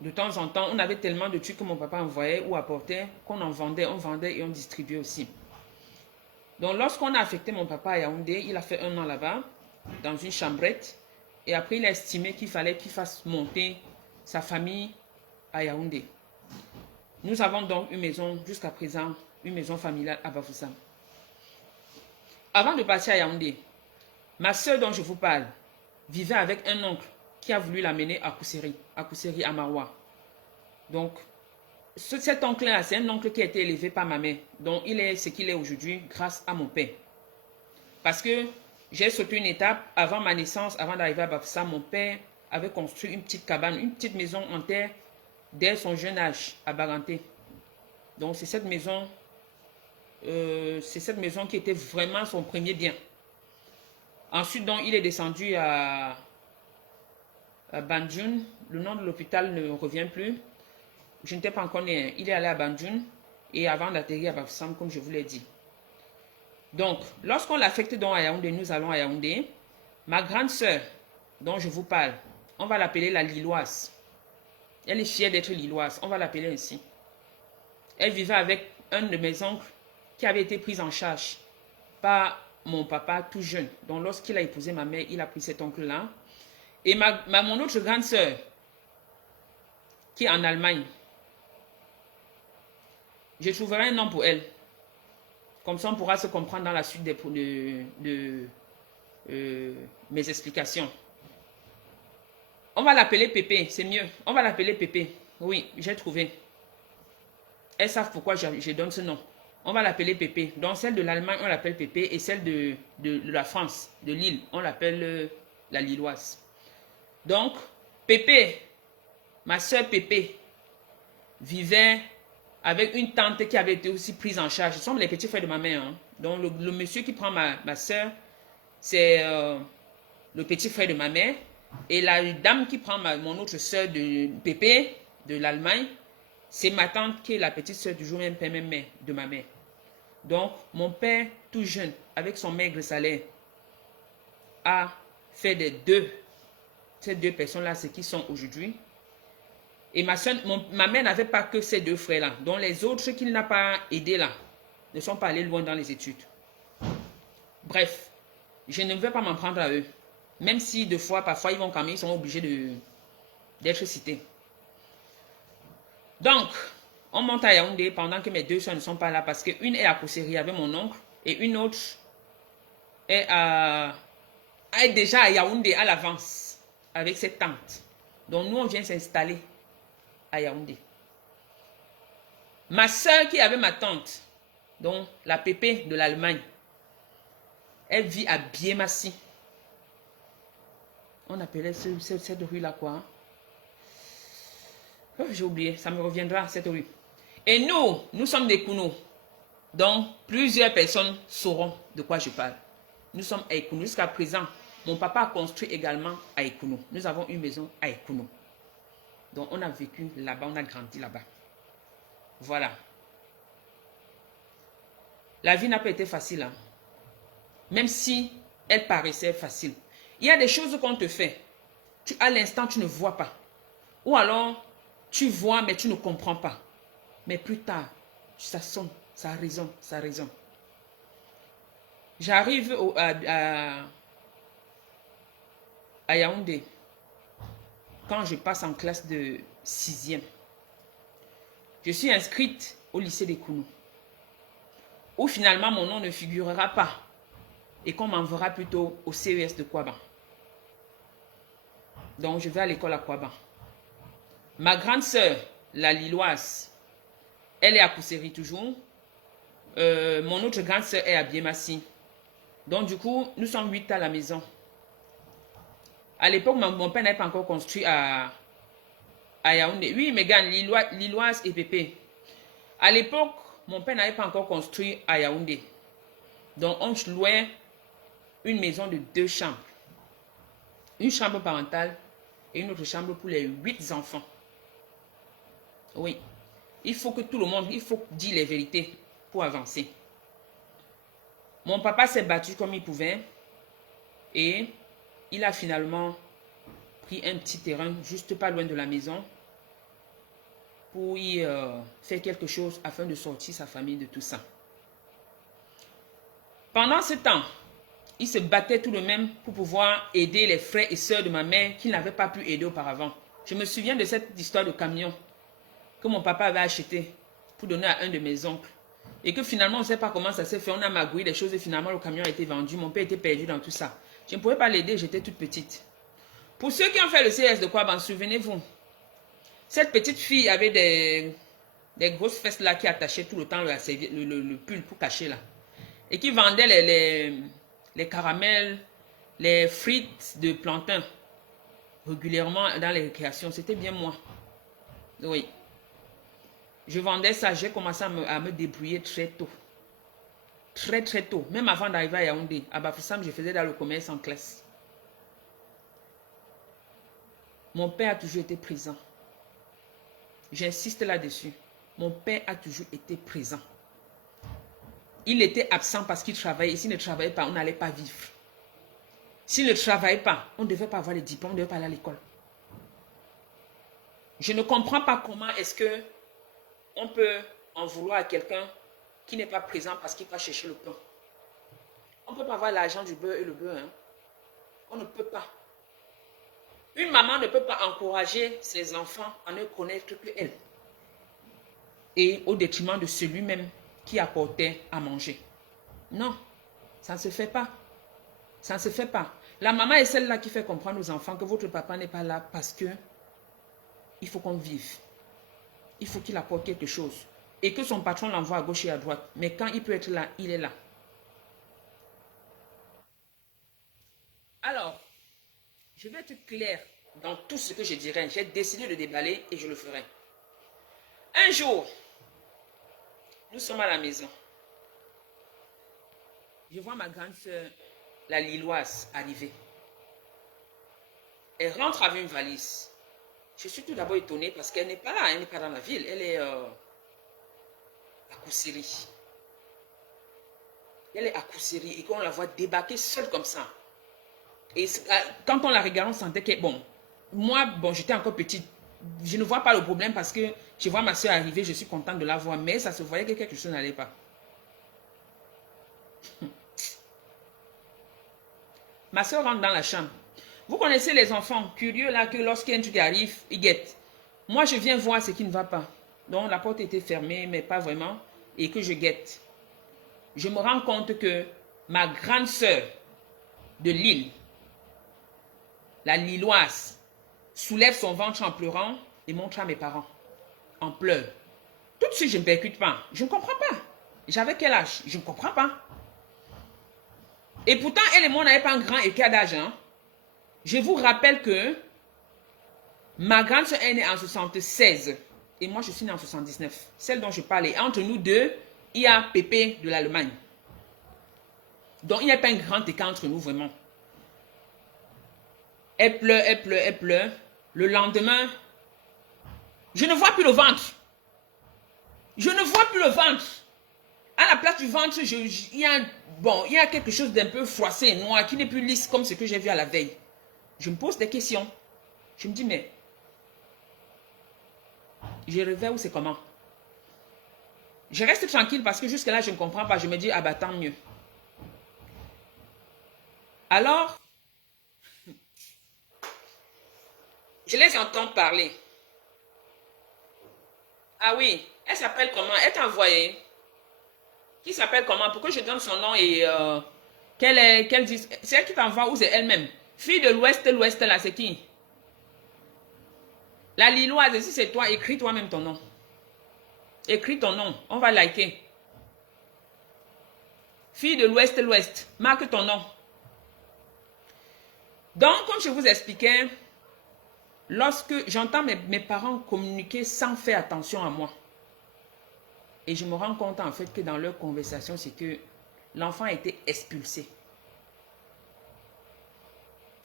De temps en temps, on avait tellement de trucs que mon papa envoyait ou apportait qu'on en vendait, on vendait et on distribuait aussi. Donc, lorsqu'on a affecté mon papa à Yaoundé, il a fait 1 an là-bas, dans une chambrette. Et après, il a estimé qu'il fallait qu'il fasse monter sa famille à Yaoundé. Nous avons donc une maison, jusqu'à présent, une maison familiale à Bafoussam. Avant de partir à Yaoundé, ma soeur dont je vous parle vivait avec un oncle qui a voulu l'amener à Kousseri à Maroua. Donc, cet oncle-là, c'est un oncle qui a été élevé par ma mère. Donc, il est ce qu'il est aujourd'hui grâce à mon père. Parce que j'ai sauté une étape avant ma naissance, avant d'arriver à Bafoussam. Mon père avait construit une petite cabane, une petite maison en terre dès son jeune âge à Baranté. Donc, c'est cette maison qui était vraiment son premier bien. Ensuite, donc, il est descendu à Banjoun. Le nom de l'hôpital ne revient plus. Je n'étais pas encore né. Il est allé à Banjoun et avant d'atterrir à Bafoussam, comme je vous l'ai dit. Donc, lorsqu'on l'affecte donc à Yaoundé, nous allons à Yaoundé. Ma grande sœur, dont je vous parle, on va l'appeler la Lilloise. Elle est fière d'être Lilloise. On va l'appeler ainsi. Elle vivait avec un de mes oncles qui avait été pris en charge par mon papa tout jeune. Donc, lorsqu'il a épousé ma mère, il a pris cet oncle-là. Et mon autre grande sœur, qui est en Allemagne, je trouverai un nom pour elle. Comme ça, on pourra se comprendre dans la suite de mes explications. On va l'appeler Pépé, c'est mieux. On va l'appeler Pépé. Oui, j'ai trouvé. Elles savent pourquoi je donne ce nom. On va l'appeler Pépé. Donc, celle de l'Allemagne, on l'appelle Pépé. Et celle de la France, de Lille, on l'appelle la Lilloise. Donc, Pépé, ma soeur Pépé, vivait avec une tante qui avait été aussi prise en charge. Ce sont les petits frères de ma mère. Hein. Donc, le monsieur qui prend ma soeur, c'est le petit frère de ma mère. Et la dame qui prend mon autre soeur de Pépé, de l'Allemagne, c'est ma tante qui est la petite soeur du jour même père, même mère de ma mère. Donc, mon père, tout jeune, avec son maigre salaire, a fait ces deux personnes-là, ce qui sont aujourd'hui. Et ma mère n'avait pas que ces deux frères-là. Donc, les autres qu'il n'a pas aidés là, ne sont pas allés loin dans les études. Bref, je ne vais pas m'en prendre à eux. Même si, parfois, ils sont obligés d'être cités. Donc, on monte à Yaoundé pendant que mes deux soeurs ne sont pas là parce qu'une est à Kousseri avec mon oncle et une autre est déjà à Yaoundé à l'avance avec cette tante. Donc, nous, on vient s'installer à Yaoundé. Ma soeur qui avait ma tante, donc la Pépé de l'Allemagne, elle vit à Biémassi. On appelait cette rue-là quoi? Oh, j'ai oublié, ça me reviendra, cette rue. Et nous sommes des Kounou. Donc, plusieurs personnes sauront de quoi je parle. Nous sommes à Ekounou. Jusqu'à présent, mon papa a construit également à Ekounou. Nous avons une maison à Ekounou. Donc, on a vécu là-bas, on a grandi là-bas. Voilà. La vie n'a pas été facile. Hein? Même si elle paraissait facile. Il y a des choses qu'on te fait. À l'instant, tu ne vois pas. Ou alors, tu vois, mais tu ne comprends pas. Mais plus tard, ça sonne, ça résonne, ça résonne. J'arrive à Yaoundé quand je passe en classe de 6e. Je suis inscrite au lycée des Kounou, où finalement mon nom ne figurera pas et qu'on m'enverra plutôt au CES de Kouaban. Donc je vais à l'école à Kouaban. Ma grande sœur, la Lilloise, elle est à Kousseri toujours. Mon autre grande sœur est à Biémassi. Donc du coup, nous sommes 8 à la maison. À l'époque, mon père n'avait pas encore construit à Yaoundé. Oui, Megan, Lilloise et Pépé. À l'époque, mon père n'avait pas encore construit à Yaoundé. Donc on louait une maison de 2 chambres. Une chambre parentale et une autre chambre pour les 8 enfants. Oui. Il faut que tout le monde, il faut dire les vérités pour avancer. Mon papa s'est battu comme il pouvait et il a finalement pris un petit terrain juste pas loin de la maison pour y faire quelque chose afin de sortir sa famille de tout ça. Pendant ce temps, il se battait tout de même pour pouvoir aider les frères et sœurs de ma mère qui n'avaient pas pu aider auparavant. Je me souviens de cette histoire de camion que mon papa avait acheté pour donner à un de mes oncles. Et que finalement, on ne sait pas comment ça s'est fait. On a magouillé les choses et finalement, le camion a été vendu. Mon père était perdu dans tout ça. Je ne pouvais pas l'aider, j'étais toute petite. Pour ceux qui ont fait le CS de Kouaban, souvenez-vous, cette petite fille avait des grosses fesses là qui attachaient tout le temps le pull pour cacher là. Et qui vendait les caramels, les frites de plantain régulièrement dans les récréations. C'était bien moi. Oui. Je vendais ça, j'ai commencé à me débrouiller très tôt. Très très tôt. Même avant d'arriver à Yaoundé. À Bafoussam, je faisais dans le commerce en classe. Mon père a toujours été présent. J'insiste là-dessus. Mon père a toujours été présent. Il était absent parce qu'il travaillait. Et s'il ne travaillait pas, on n'allait pas vivre. S'il ne travaillait pas, on ne devait pas avoir les diplômes, on ne devait pas aller à l'école. Je ne comprends pas comment est-ce que on peut en vouloir à quelqu'un qui n'est pas présent parce qu'il va chercher le pain. On ne peut pas avoir l'argent du beurre et le beurre. Hein? On ne peut pas. Une maman ne peut pas encourager ses enfants à ne connaître que elle. Et au détriment de celui-même qui apportait à manger. Non, ça ne se fait pas. Ça ne se fait pas. La maman est celle-là qui fait comprendre aux enfants que votre papa n'est pas là parce que il faut qu'on vive. Il faut qu'il apporte quelque chose. Et que son patron l'envoie à gauche et à droite. Mais quand il peut être là, il est là. Alors, je vais être clair dans tout ce que je dirais. J'ai décidé de déballer et je le ferai. Un jour, nous sommes à la maison. Je vois ma grande soeur, la Lilloise, arriver. Elle rentre avec une valise. Je suis tout d'abord étonnée parce qu'elle n'est pas là, elle n'est pas dans la ville. Elle est à Koussiri. Elle est à Koussiri et qu'on la voit débarquer seule comme ça. Et quand on la regarde, on sentait que, bon, moi, j'étais encore petite. Je ne vois pas le problème parce que je vois ma soeur arriver, je suis contente de la voir, mais ça se voyait que quelque chose n'allait pas. Ma soeur rentre dans la chambre. Vous connaissez les enfants curieux là que lorsqu'il y a un truc qui arrive, ils guettent. Moi, je viens voir ce qui ne va pas. Donc, la porte était fermée, mais pas vraiment, et que je guette. Je me rends compte que ma grande soeur de Lille, la Lilloise, soulève son ventre en pleurant et montre à mes parents en pleurs. Tout de suite, je ne percute pas. Je ne comprends pas. J'avais quel âge? Je ne comprends pas. Et pourtant, elle et moi, on n'avait pas un grand écart d'âge. Hein? Je vous rappelle que ma grande soeur est née en 76 et moi, je suis née en 79. Celle dont je parlais. Entre nous deux, il y a Pépé de l'Allemagne. Donc, il n'y a pas un grand écart entre nous, vraiment. Elle pleure, elle pleure, elle pleure. Le lendemain, je ne vois plus le ventre. Je ne vois plus le ventre. À la place du ventre, il y a quelque chose d'un peu froissé et noir qui n'est plus lisse comme ce que j'ai vu à la veille. Je me pose des questions. Je me dis, mais je rêvais ou c'est comment? Je reste tranquille parce que jusque-là, je ne comprends pas. Je me dis, ah bah tant mieux. Alors, je les entends parler. Ah oui, elle s'appelle comment? Elle t'a envoyé. Qui s'appelle comment? Pourquoi je donne son nom et qu'elle dise. C'est elle qui t'envoie ou c'est elle-même? Fille de l'Ouest là, c'est qui? La Lilloise, si c'est toi, écris toi-même ton nom. Écris ton nom, on va liker. Fille de l'Ouest, marque ton nom. Donc, comme je vous expliquais, lorsque j'entends mes parents communiquer sans faire attention à moi, et je me rends compte en fait que dans leur conversation, c'est que l'enfant a été expulsé.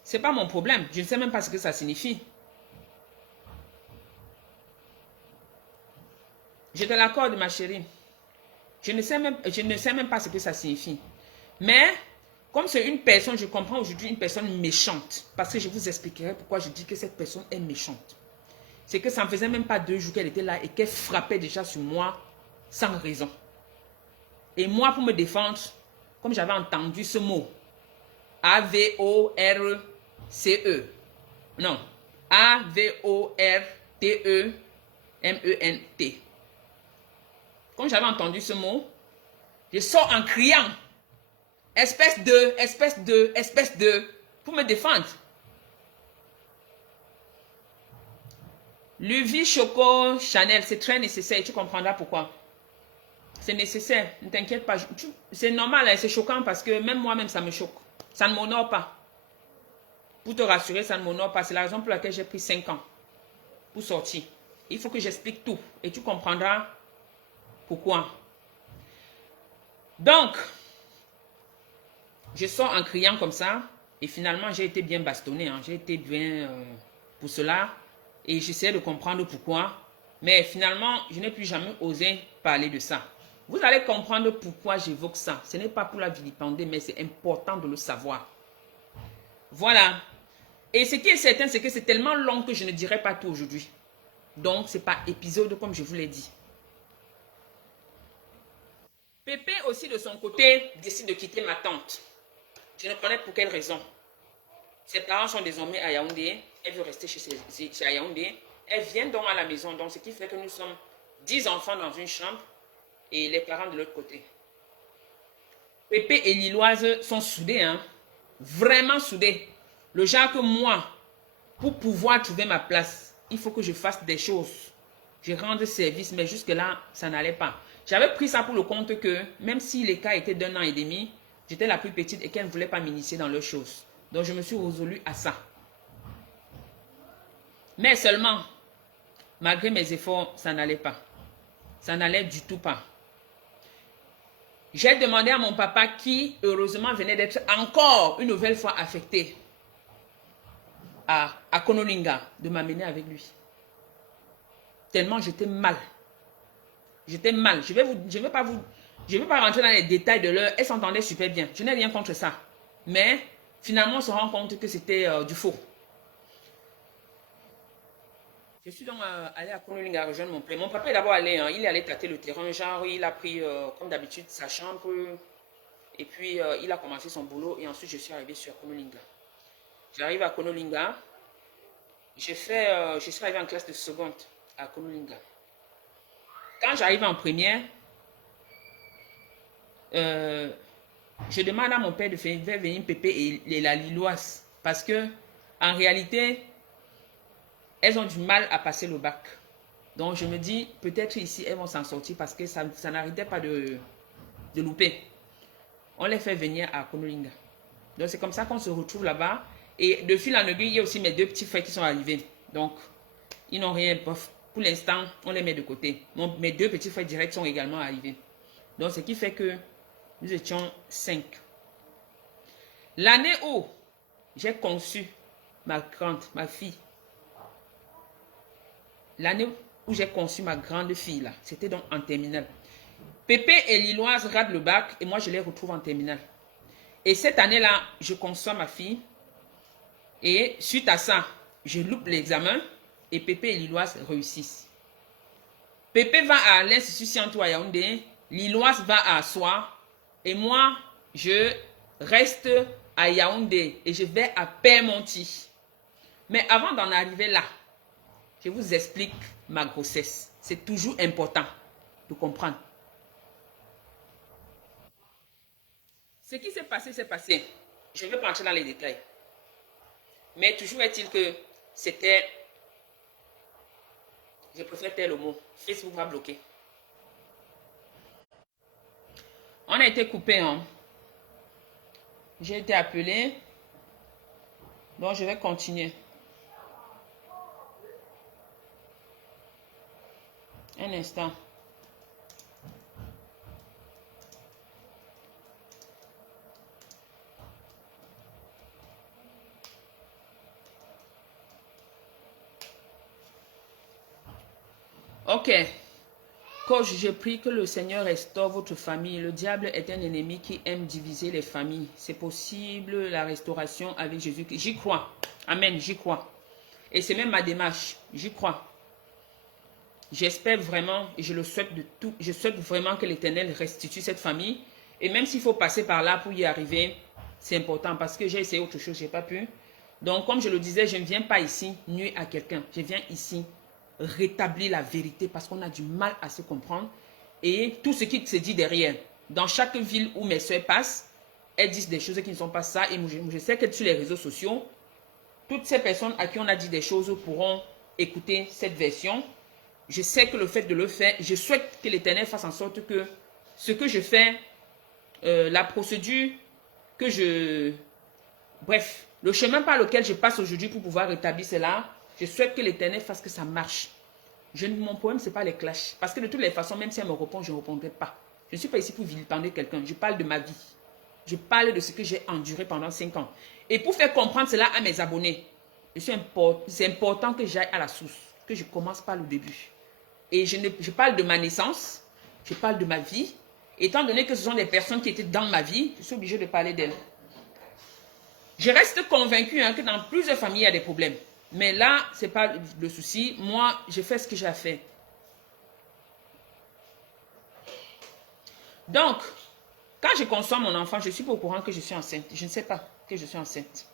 Ce n'est pas mon problème. Je ne sais même pas ce que ça signifie. Je te l'accorde, ma chérie. Je ne sais même pas ce que ça signifie. Mais, comme c'est une personne, je comprends aujourd'hui une personne méchante. Parce que je vous expliquerai pourquoi je dis que cette personne est méchante. c'est que ça ne faisait même pas 2 jours qu'elle était là et qu'elle frappait déjà sur moi sans raison. Et moi, pour me défendre, comme j'avais entendu ce mot, A-V-O-R-C-E, non, A-V-O-R-T-E-M-E-N-T. Comme j'avais entendu ce mot, je sors en criant, espèce de, pour me défendre. Luvi Choco Chanel, c'est très nécessaire et tu comprendras pourquoi. C'est nécessaire, ne t'inquiète pas. C'est normal, hein, c'est choquant parce que même moi-même, ça me choque. Ça ne m'honore pas. Pour te rassurer, ça ne m'honore pas. C'est la raison pour laquelle j'ai pris 5 ans pour sortir. Il faut que j'explique tout et tu comprendras pourquoi. Donc, je sors en criant comme ça et finalement, j'ai été bien bastonné. Hein. J'ai été bien pour cela et j'essaie de comprendre pourquoi. Mais finalement, je n'ai plus jamais osé parler de ça. Vous allez comprendre pourquoi j'évoque ça. Ce n'est pas pour la vilipender, mais c'est important de le savoir. Voilà. Et ce qui est certain, c'est que c'est tellement long que je ne dirai pas tout aujourd'hui. Donc, ce n'est pas épisode comme je vous l'ai dit. Pépé aussi, de son côté, décide de quitter ma tante. Je ne connais pour quelle raison. Ses parents sont désormais à Yaoundé. Elle veut rester chez Yaoundé. Elle vient donc à la maison. Donc, ce qui fait que nous sommes 10 enfants dans une chambre et les parents de l'autre côté. Pépé et Lilloise sont soudés, hein. Vraiment soudés. Le genre que moi, pour pouvoir trouver ma place, il faut que je fasse des choses. Je rende service, mais jusque-là, ça n'allait pas. J'avais pris ça pour le compte que, même si les cas étaient d'1 an et demi, j'étais la plus petite et qu'elle ne voulait pas m'initier dans leurs choses. Donc, je me suis résolue à ça. Mais seulement, malgré mes efforts, ça n'allait pas. Ça n'allait du tout pas. J'ai demandé à mon papa qui, heureusement, venait d'être encore une nouvelle fois affecté à Konolinga, de m'amener avec lui. Tellement j'étais mal. J'étais mal. Je ne vais pas rentrer dans les détails de l'heure. Elle s'entendait super bien. Je n'ai rien contre ça. Mais finalement, on se rend compte que c'était du faux. Je suis donc allé à Konolinga rejoindre mon père. Mon papa est d'abord allé, hein, il est allé tâter le terrain. Genre, il a pris, comme d'habitude, sa chambre. Et puis, il a commencé son boulot. Et ensuite, je suis arrivé sur Konolinga. J'arrive à Konolinga. Je suis arrivé en classe de seconde à Konolinga. Quand j'arrive en première, je demande à mon père de faire venir Pépé et la Lilloise. Parce que, en réalité, elles ont du mal à passer le bac. Donc, je me dis, peut-être ici, elles vont s'en sortir parce que ça n'arrêtait pas de louper. On les fait venir à Konolinga. Donc, c'est comme ça qu'on se retrouve là-bas. Et de fil en aiguille, il y a aussi mes 2 petits frères qui sont arrivés. Donc, ils n'ont rien. Pour l'instant, on les met de côté. Mes 2 petits frères directs sont également arrivés. Donc, ce qui fait que nous étions 5. L'année où j'ai conçu ma fille, l'année où j'ai conçu ma grande fille, là, c'était donc en terminale. Pépé et Lilloise ratent le bac et moi, je les retrouve en terminale. Et cette année-là, je conçois ma fille. Et suite à ça, je loupe l'examen et Pépé et Lilloise réussissent. Pépé va à l'Institut Scientou à Yaoundé, Lilloise va à Soie et moi, je reste à Yaoundé et je vais à Père-Monti. Mais avant d'en arriver là, je vous explique ma grossesse. C'est toujours important de comprendre. Ce qui s'est passé, c'est passé. Je ne vais pas entrer dans les détails. Mais toujours est-il que c'était... Je préfère taire le mot. Facebook va bloquer. On a été coupé. Hein. J'ai été appelé. Donc, je vais continuer. Un instant. Ok. Coach, je prie que le Seigneur restaure votre famille. Le diable est un ennemi qui aime diviser les familles. C'est possible la restauration avec Jésus. J'y crois. Amen, j'y crois. Et c'est même ma démarche. J'y crois. J'espère vraiment, et je le souhaite de tout, je souhaite vraiment que l'Éternel restitue cette famille. Et même s'il faut passer par là pour y arriver, c'est important parce que j'ai essayé autre chose, je n'ai pas pu. Donc, comme je le disais, je ne viens pas ici nuire à quelqu'un. Je viens ici rétablir la vérité parce qu'on a du mal à se comprendre. Et tout ce qui se dit derrière, dans chaque ville où mes soeurs passent, elles disent des choses qui ne sont pas ça. Et je sais que sur les réseaux sociaux, toutes ces personnes à qui on a dit des choses pourront écouter cette version. Je sais que le fait de le faire, je souhaite que l'Éternel fasse en sorte que ce que je fais, la procédure que je... Bref, le chemin par lequel je passe aujourd'hui pour pouvoir rétablir cela, je souhaite que l'Éternel fasse que ça marche. Mon problème, ce n'est pas les clashs. Parce que de toutes les façons, même si elle me répond, je ne répondrai pas. Je ne suis pas ici pour vilipender quelqu'un. Je parle de ma vie. Je parle de ce que j'ai enduré pendant 5 ans. Et pour faire comprendre cela à mes abonnés, c'est important que j'aille à la source, que je commence par le début. Et je parle de ma naissance, je parle de ma vie. Étant donné que ce sont des personnes qui étaient dans ma vie, je suis obligée de parler d'elles. Je reste convaincue que dans plusieurs familles, il y a des problèmes. Mais là, ce n'est pas le souci. Moi, je fais ce que j'ai à faire. Donc, quand je consomme mon enfant, je ne suis pas au courant que je suis enceinte. Je ne sais pas que je suis enceinte.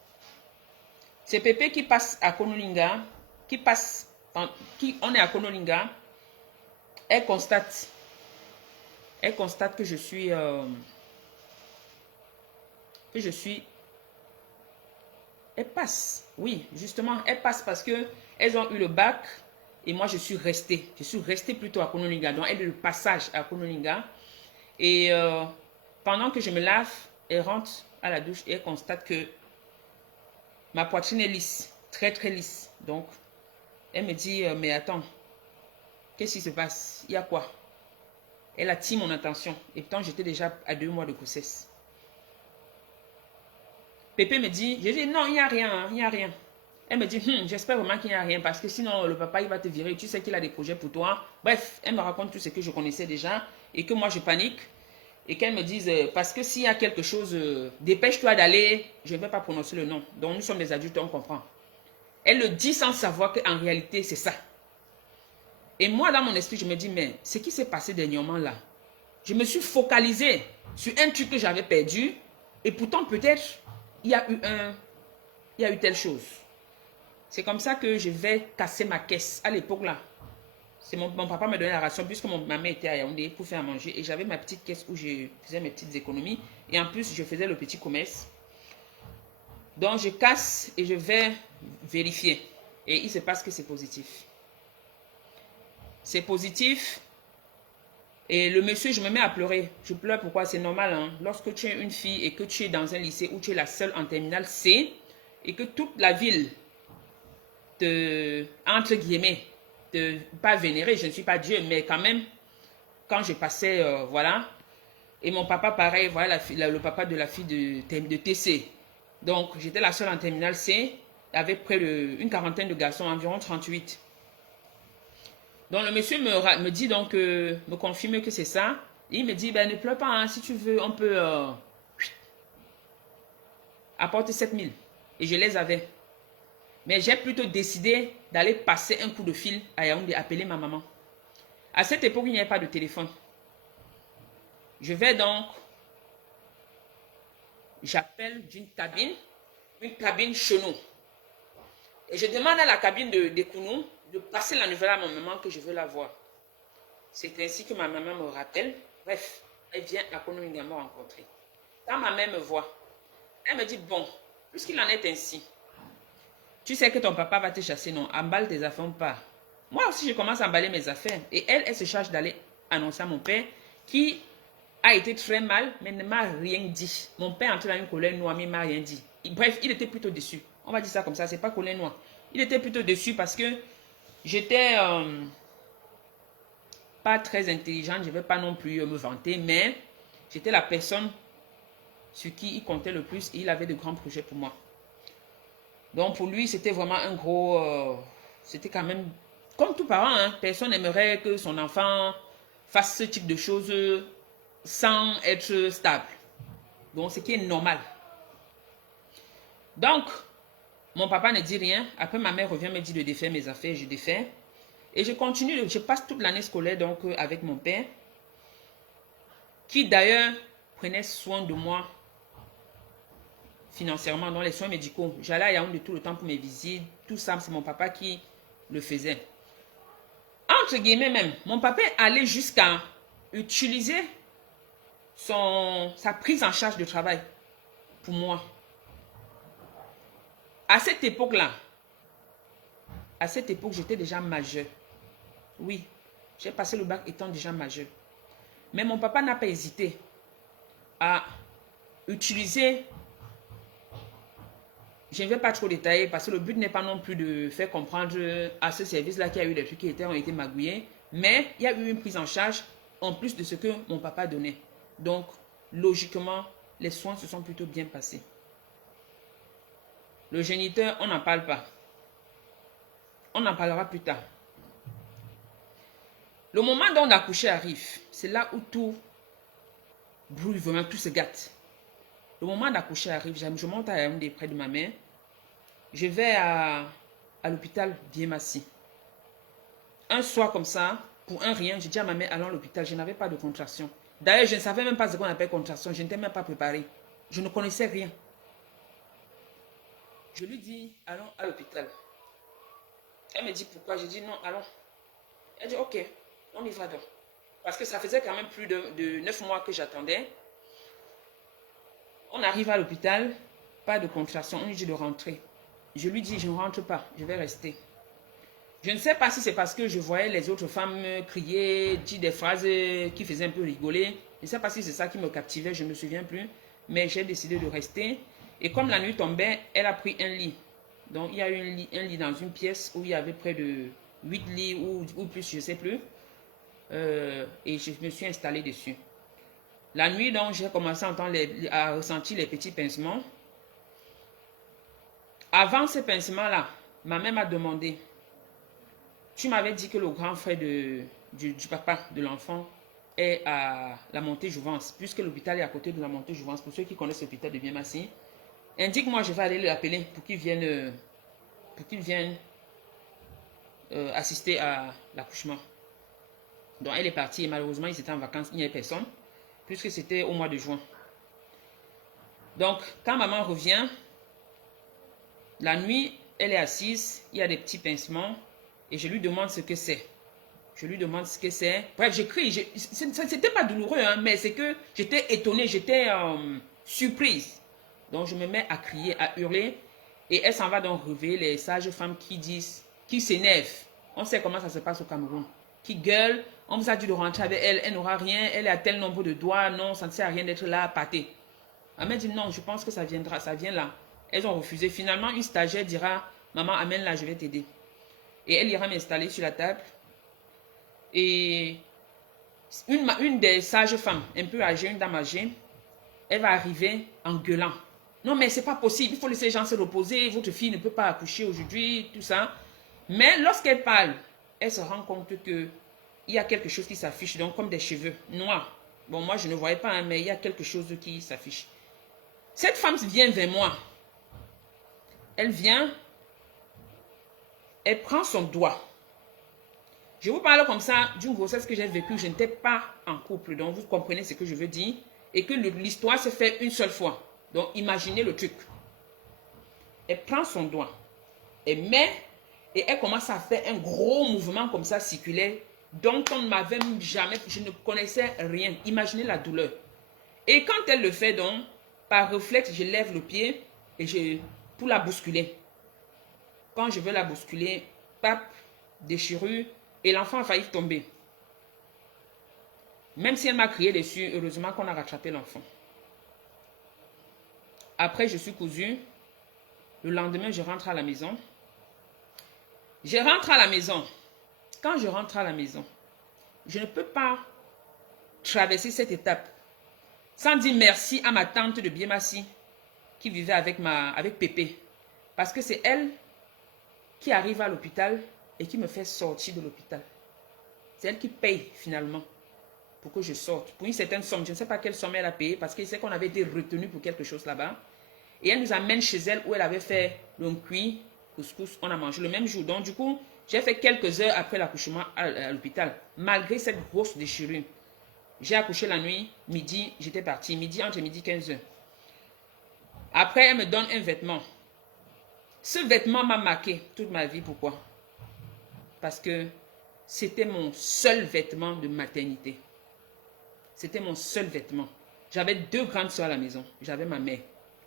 C'est Pépé qui passe à Konolinga, on est à Konolinga. Elle constate que je suis, elle passe, oui, justement, elle passe parce que elles ont eu le bac et moi je suis restée. Je suis restée plutôt à Konolinga. Donc elle est le passage à Konolinga. Et pendant que je me lave, elle rentre à la douche et elle constate que ma poitrine est lisse, très très lisse. Donc elle me dit, mais attends, qu'est-ce qui se passe? Il y a quoi? Elle attire mon attention. Et pourtant j'étais déjà à 2 mois de grossesse. Pépé me dit, je dis non, il n'y a rien, hein, il n'y a rien. Elle me dit, j'espère vraiment qu'il n'y a rien parce que sinon le papa il va te virer, tu sais qu'il a des projets pour toi. Bref, elle me raconte tout ce que je connaissais déjà et que moi je panique et qu'elle me dise, parce que s'il y a quelque chose, dépêche-toi d'aller, je ne vais pas prononcer le nom. Donc nous sommes des adultes, on comprend. Elle le dit sans savoir qu'en réalité c'est ça. Et moi dans mon esprit je me dis, mais ce qui s'est passé dernièrement là, je me suis focalisée sur un truc que j'avais perdu et pourtant peut-être il y a eu telle chose. C'est comme ça que je vais casser ma caisse. À l'époque là, c'est mon papa me donnait la ration puisque ma mère était à Yaoundé pour faire à manger. Et j'avais ma petite caisse où je faisais mes petites économies. Et en plus, je faisais le petit commerce. Donc, je casse et je vais vérifier. Et il se passe que c'est positif. C'est positif. Et le monsieur, je me mets à pleurer. Je pleure pourquoi? C'est normal. Hein? Lorsque tu es une fille et que tu es dans un lycée où tu es la seule en terminale C et que toute la ville te, entre guillemets, te, pas vénérer, je ne suis pas Dieu, mais quand même, quand je passais, voilà. Et mon papa, pareil, voilà le papa de la fille de TC. Donc, j'étais la seule en terminale C avec près d'une quarantaine de garçons, environ 38. Donc le monsieur me dit donc, me confirme que c'est ça. Et il me dit, ben ne pleure pas, hein, si tu veux, on peut apporter 7000. Et je les avais. Mais j'ai plutôt décidé d'aller passer un coup de fil à Yaoundé, appeler ma maman. À cette époque, il n'y avait pas de téléphone. Je vais donc, j'appelle d'une cabine, une cabine chez nous. Et je demande à la cabine de Kounou de passer la nouvelle à ma maman que je veux la voir. C'est ainsi que ma maman me rappelle. Bref, elle vient à Konolinga me rencontrer. Quand ma mère me voit, elle me dit, bon, puisqu'il en est ainsi, tu sais que ton papa va te chasser, non? Emballe tes affaires ou pas. Moi aussi, je commence à emballer mes affaires. Et elle se charge d'aller annoncer à mon père qui a été très mal, mais ne m'a rien dit. Mon père entré dans une colère noire, mais il ne m'a rien dit. Bref, il était plutôt déçu. On va dire ça comme ça, c'est pas colère noire. Il était plutôt déçu parce que j'étais pas très intelligente, je ne vais pas non plus me vanter, mais j'étais la personne sur qui il comptait le plus et il avait de grands projets pour moi. Donc pour lui, c'était vraiment un gros... c'était quand même... Comme tout parent, hein, personne n'aimerait que son enfant fasse ce type de choses sans être stable. Donc ce qui est normal. Donc, mon papa ne dit rien. Après, ma mère revient me dire de défaire mes affaires. Je défais. Et je continue, je passe toute l'année scolaire donc avec mon père, qui d'ailleurs prenait soin de moi financièrement dans les soins médicaux. J'allais à Yaoundé tout le temps pour mes visites. Tout ça, c'est mon papa qui le faisait. Entre guillemets même, mon papa allait jusqu'à utiliser sa prise en charge de travail pour moi. À cette époque-là, j'étais déjà majeur. Oui, j'ai passé le bac étant déjà majeur. Mais mon papa n'a pas hésité à utiliser. Je ne vais pas trop détailler parce que le but n'est pas non plus de faire comprendre à ce service-là qu'il y a eu des trucs qui ont été magouillés. Mais il y a eu une prise en charge en plus de ce que mon papa donnait. Donc, logiquement, les soins se sont plutôt bien passés. Le géniteur, on n'en parle pas. On en parlera plus tard. Le moment dont d'accoucher arrive, c'est là où tout brûle vraiment, tout se gâte. Le moment d'accoucher arrive, je monte à Yaoundé près de ma mère. Je vais à l'hôpital Biémassi. Un soir comme ça, pour un rien, j'ai dit à ma mère, allons à l'hôpital. Je n'avais pas de contraction. D'ailleurs, je ne savais même pas ce qu'on appelle contraction. Je n'étais même pas préparée. Je ne connaissais rien. Je lui dis, allons à l'hôpital. Elle me dit pourquoi. Je dis non, allons. Elle dit ok, on y va donc. Parce que ça faisait quand même plus de 9 mois que j'attendais. On arrive à l'hôpital, pas de contraction, on lui dit de rentrer. Je lui dis, je ne rentre pas, je vais rester. Je ne sais pas si c'est parce que je voyais les autres femmes crier, dire des phrases qui faisaient un peu rigoler. Je ne sais pas si c'est ça qui me captivait, je ne me souviens plus. Mais j'ai décidé de rester. Et comme la nuit tombait, elle a pris un lit. Donc il y a eu un lit dans une pièce où il y avait près de 8 lits ou plus, je ne sais plus. Et je me suis installée dessus. La nuit, donc, j'ai commencé à ressentir les petits pincements. Avant ces pincements-là, ma mère m'a demandé, tu m'avais dit que le grand frère du papa de l'enfant est à la Montée-Jouvence, puisque l'hôpital est à côté de la Montée-Jouvence. Pour ceux qui connaissent l'hôpital de Biémassi, indique-moi, je vais aller l'appeler pour qu'il vienne, assister à l'accouchement. Donc elle est partie et malheureusement ils étaient en vacances, il n'y avait personne, puisque c'était au mois de juin. Donc quand maman revient, la nuit, elle est assise, il y a des petits pincements et je lui demande ce que c'est. Je lui demande ce que c'est. Bref, j'écris, c'était pas douloureux, hein, mais c'est que j'étais étonnée, j'étais surprise. Donc je me mets à crier, à hurler et elle s'en va donc réveiller les sages-femmes qui s'énervent. On sait comment ça se passe au Cameroun. Qui gueulent, on vous a dit de rentrer avec elle, elle n'aura rien, elle a tel nombre de doigts, non, ça ne sert à rien d'être là à pâter. Elle m'a dit non, je pense que ça viendra, ça vient là. Elles ont refusé. Finalement, une stagiaire dira, maman, amène-la, je vais t'aider. Et elle ira m'installer sur la table. Et une des sages-femmes, un peu âgée, une dame âgée, elle va arriver en gueulant. Non, mais c'est pas possible, il faut laisser les gens se reposer, votre fille ne peut pas accoucher aujourd'hui, tout ça. Mais lorsqu'elle parle, elle se rend compte que il y a quelque chose qui s'affiche, donc comme des cheveux noirs. Bon, moi, je ne voyais pas, hein, mais il y a quelque chose qui s'affiche. Cette femme vient vers moi. Elle vient, elle prend son doigt. Je vous parle comme ça d'une grossesse que j'ai vécue. Je n'étais pas en couple, donc vous comprenez ce que je veux dire. Et que l'histoire se fait une seule fois. Donc, imaginez le truc. Elle prend son doigt, elle met, et elle commence à faire un gros mouvement comme ça, circulaire, dont on ne m'avait jamais, je ne connaissais rien. Imaginez la douleur. Et quand elle le fait donc, par réflexe, je lève le pied et pour la bousculer. Quand je veux la bousculer, pape, déchirure, et l'enfant a failli tomber. Même si elle m'a crié dessus, heureusement qu'on a rattrapé l'enfant. Après, je suis cousue. Le lendemain, je rentre à la maison. Je rentre à la maison. Quand je rentre à la maison, je ne peux pas traverser cette étape sans dire merci à ma tante de Biémassi qui vivait avec Pépé. Parce que c'est elle qui arrive à l'hôpital et qui me fait sortir de l'hôpital. C'est elle qui paye finalement pour que je sorte. Pour une certaine somme, je ne sais pas quelle somme elle a payé parce qu'elle sait qu'on avait été retenu pour quelque chose là-bas. Et elle nous amène chez elle où elle avait fait le cuit, couscous, on a mangé le même jour. Donc du coup, J'ai fait quelques heures après l'accouchement à l'hôpital. Malgré cette grosse déchirure. J'ai accouché la nuit, midi, j'étais partie. Entre midi et 15 heures. Après, elle me donne un vêtement. Ce vêtement m'a marqué toute ma vie. Pourquoi? Parce que c'était mon seul vêtement de maternité. C'était mon seul vêtement. J'avais 2 grandes soeurs à la maison. J'avais ma mère.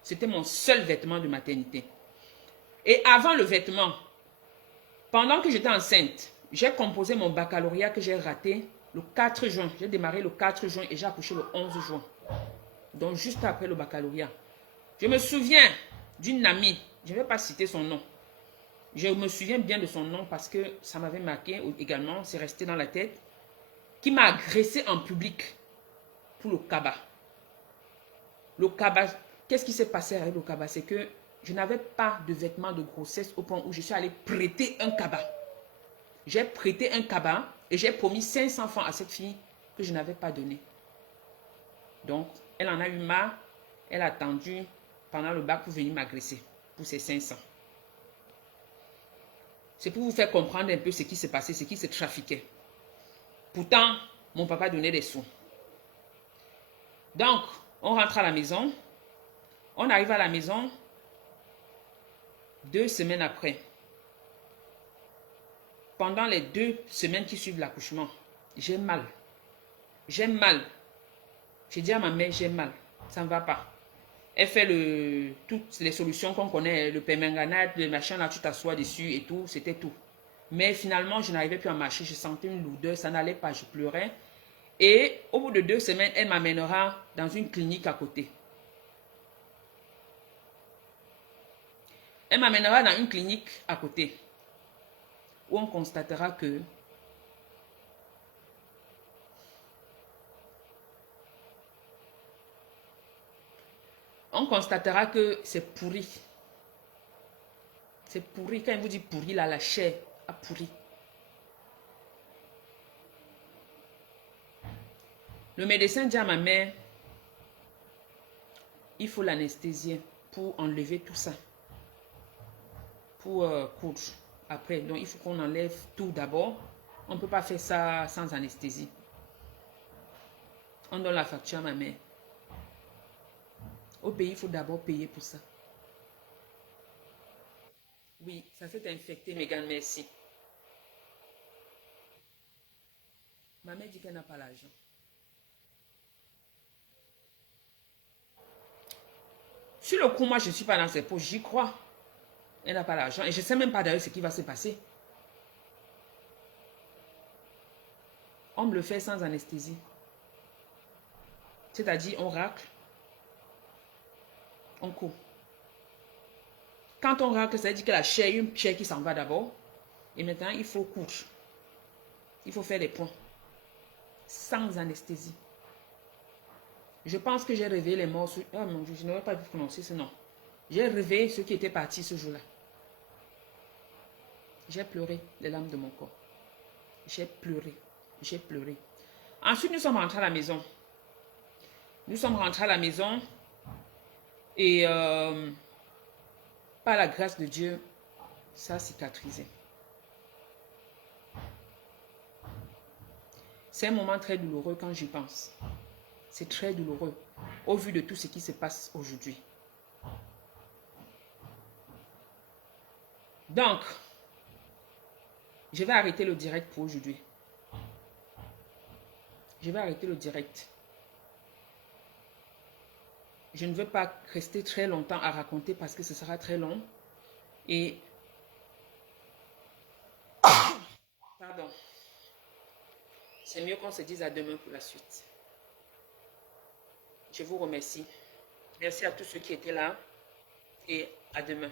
C'était mon seul vêtement de maternité. Et avant le vêtement, pendant que j'étais enceinte, j'ai composé mon baccalauréat que j'ai raté le 4 juin. J'ai démarré le 4 juin et j'ai accouché le 11 juin. Donc juste après le baccalauréat. Je me souviens d'une amie, je ne vais pas citer son nom. Je me souviens bien de son nom parce que ça m'avait marqué également, c'est resté dans la tête, qui m'a agressé en public pour le cabas. Le cabas, qu'est-ce qui s'est passé avec le cabas? C'est que je n'avais pas de vêtements de grossesse au point où je suis allée prêter un cabas. J'ai prêté un cabas et j'ai promis 500 francs à cette fille que je n'avais pas donné. Donc, elle en a eu marre. Elle a attendu pendant le bac pour venir m'agresser pour ces 500. C'est pour vous faire comprendre un peu ce qui s'est passé, ce qui se trafiquait. Pourtant, mon papa donnait des sous. Donc, on rentre à la maison. On arrive à la maison 2 semaines après. Pendant les 2 semaines qui suivent l'accouchement, j'ai mal. J'ai mal. J'ai dit à ma mère, j'ai mal. Ça ne va pas. Elle fait toutes les solutions qu'on connaît, le permanganate, le machin, là, tu t'assois dessus et tout, c'était tout. Mais finalement, je n'arrivais plus à marcher, je sentais une lourdeur, ça n'allait pas, je pleurais. Et au bout de 2 semaines, elle m'amènera dans une clinique à côté. Elle m'amènera dans une clinique à côté, où on constatera que c'est pourri. C'est pourri. Quand il vous dit pourri, là, la chair a pourri. Le médecin dit à ma mère, il faut l'anesthésier pour enlever tout ça. Pour coudre. Après, donc il faut qu'on enlève tout d'abord. On ne peut pas faire ça sans anesthésie. On donne la facture à ma mère. Au pays, il faut d'abord payer pour ça. Oui, ça s'est infecté, Megan, merci. Ma mère dit qu'elle n'a pas l'argent. Sur le coup, moi, je ne suis pas dans ses poches, j'y crois. Elle n'a pas l'argent. Et je ne sais même pas d'ailleurs ce qui va se passer. On me le fait sans anesthésie. C'est-à-dire, on racle. On coupe. Quand on racle, ça veut dire que la chair, une chair qui s'en va d'abord. Et maintenant, il faut coudre. Il faut faire des points. Sans anesthésie. Je pense que j'ai réveillé les morts. Oh mon Dieu, je n'aurais pas pu prononcer ce nom. J'ai réveillé ceux qui étaient partis ce jour-là. J'ai pleuré les larmes de mon corps. J'ai pleuré. J'ai pleuré. Ensuite, nous sommes rentrés à la maison. Nous sommes rentrés à la maison. Et par la grâce de Dieu, ça a cicatrisé. C'est un moment très douloureux quand j'y pense. C'est très douloureux au vu de tout ce qui se passe aujourd'hui. Donc, je vais arrêter le direct pour aujourd'hui. Je vais arrêter le direct. Je ne veux pas rester très longtemps à raconter parce que ce sera très long. Et... Pardon. C'est mieux qu'on se dise à demain pour la suite. Je vous remercie. Merci à tous ceux qui étaient là et à demain.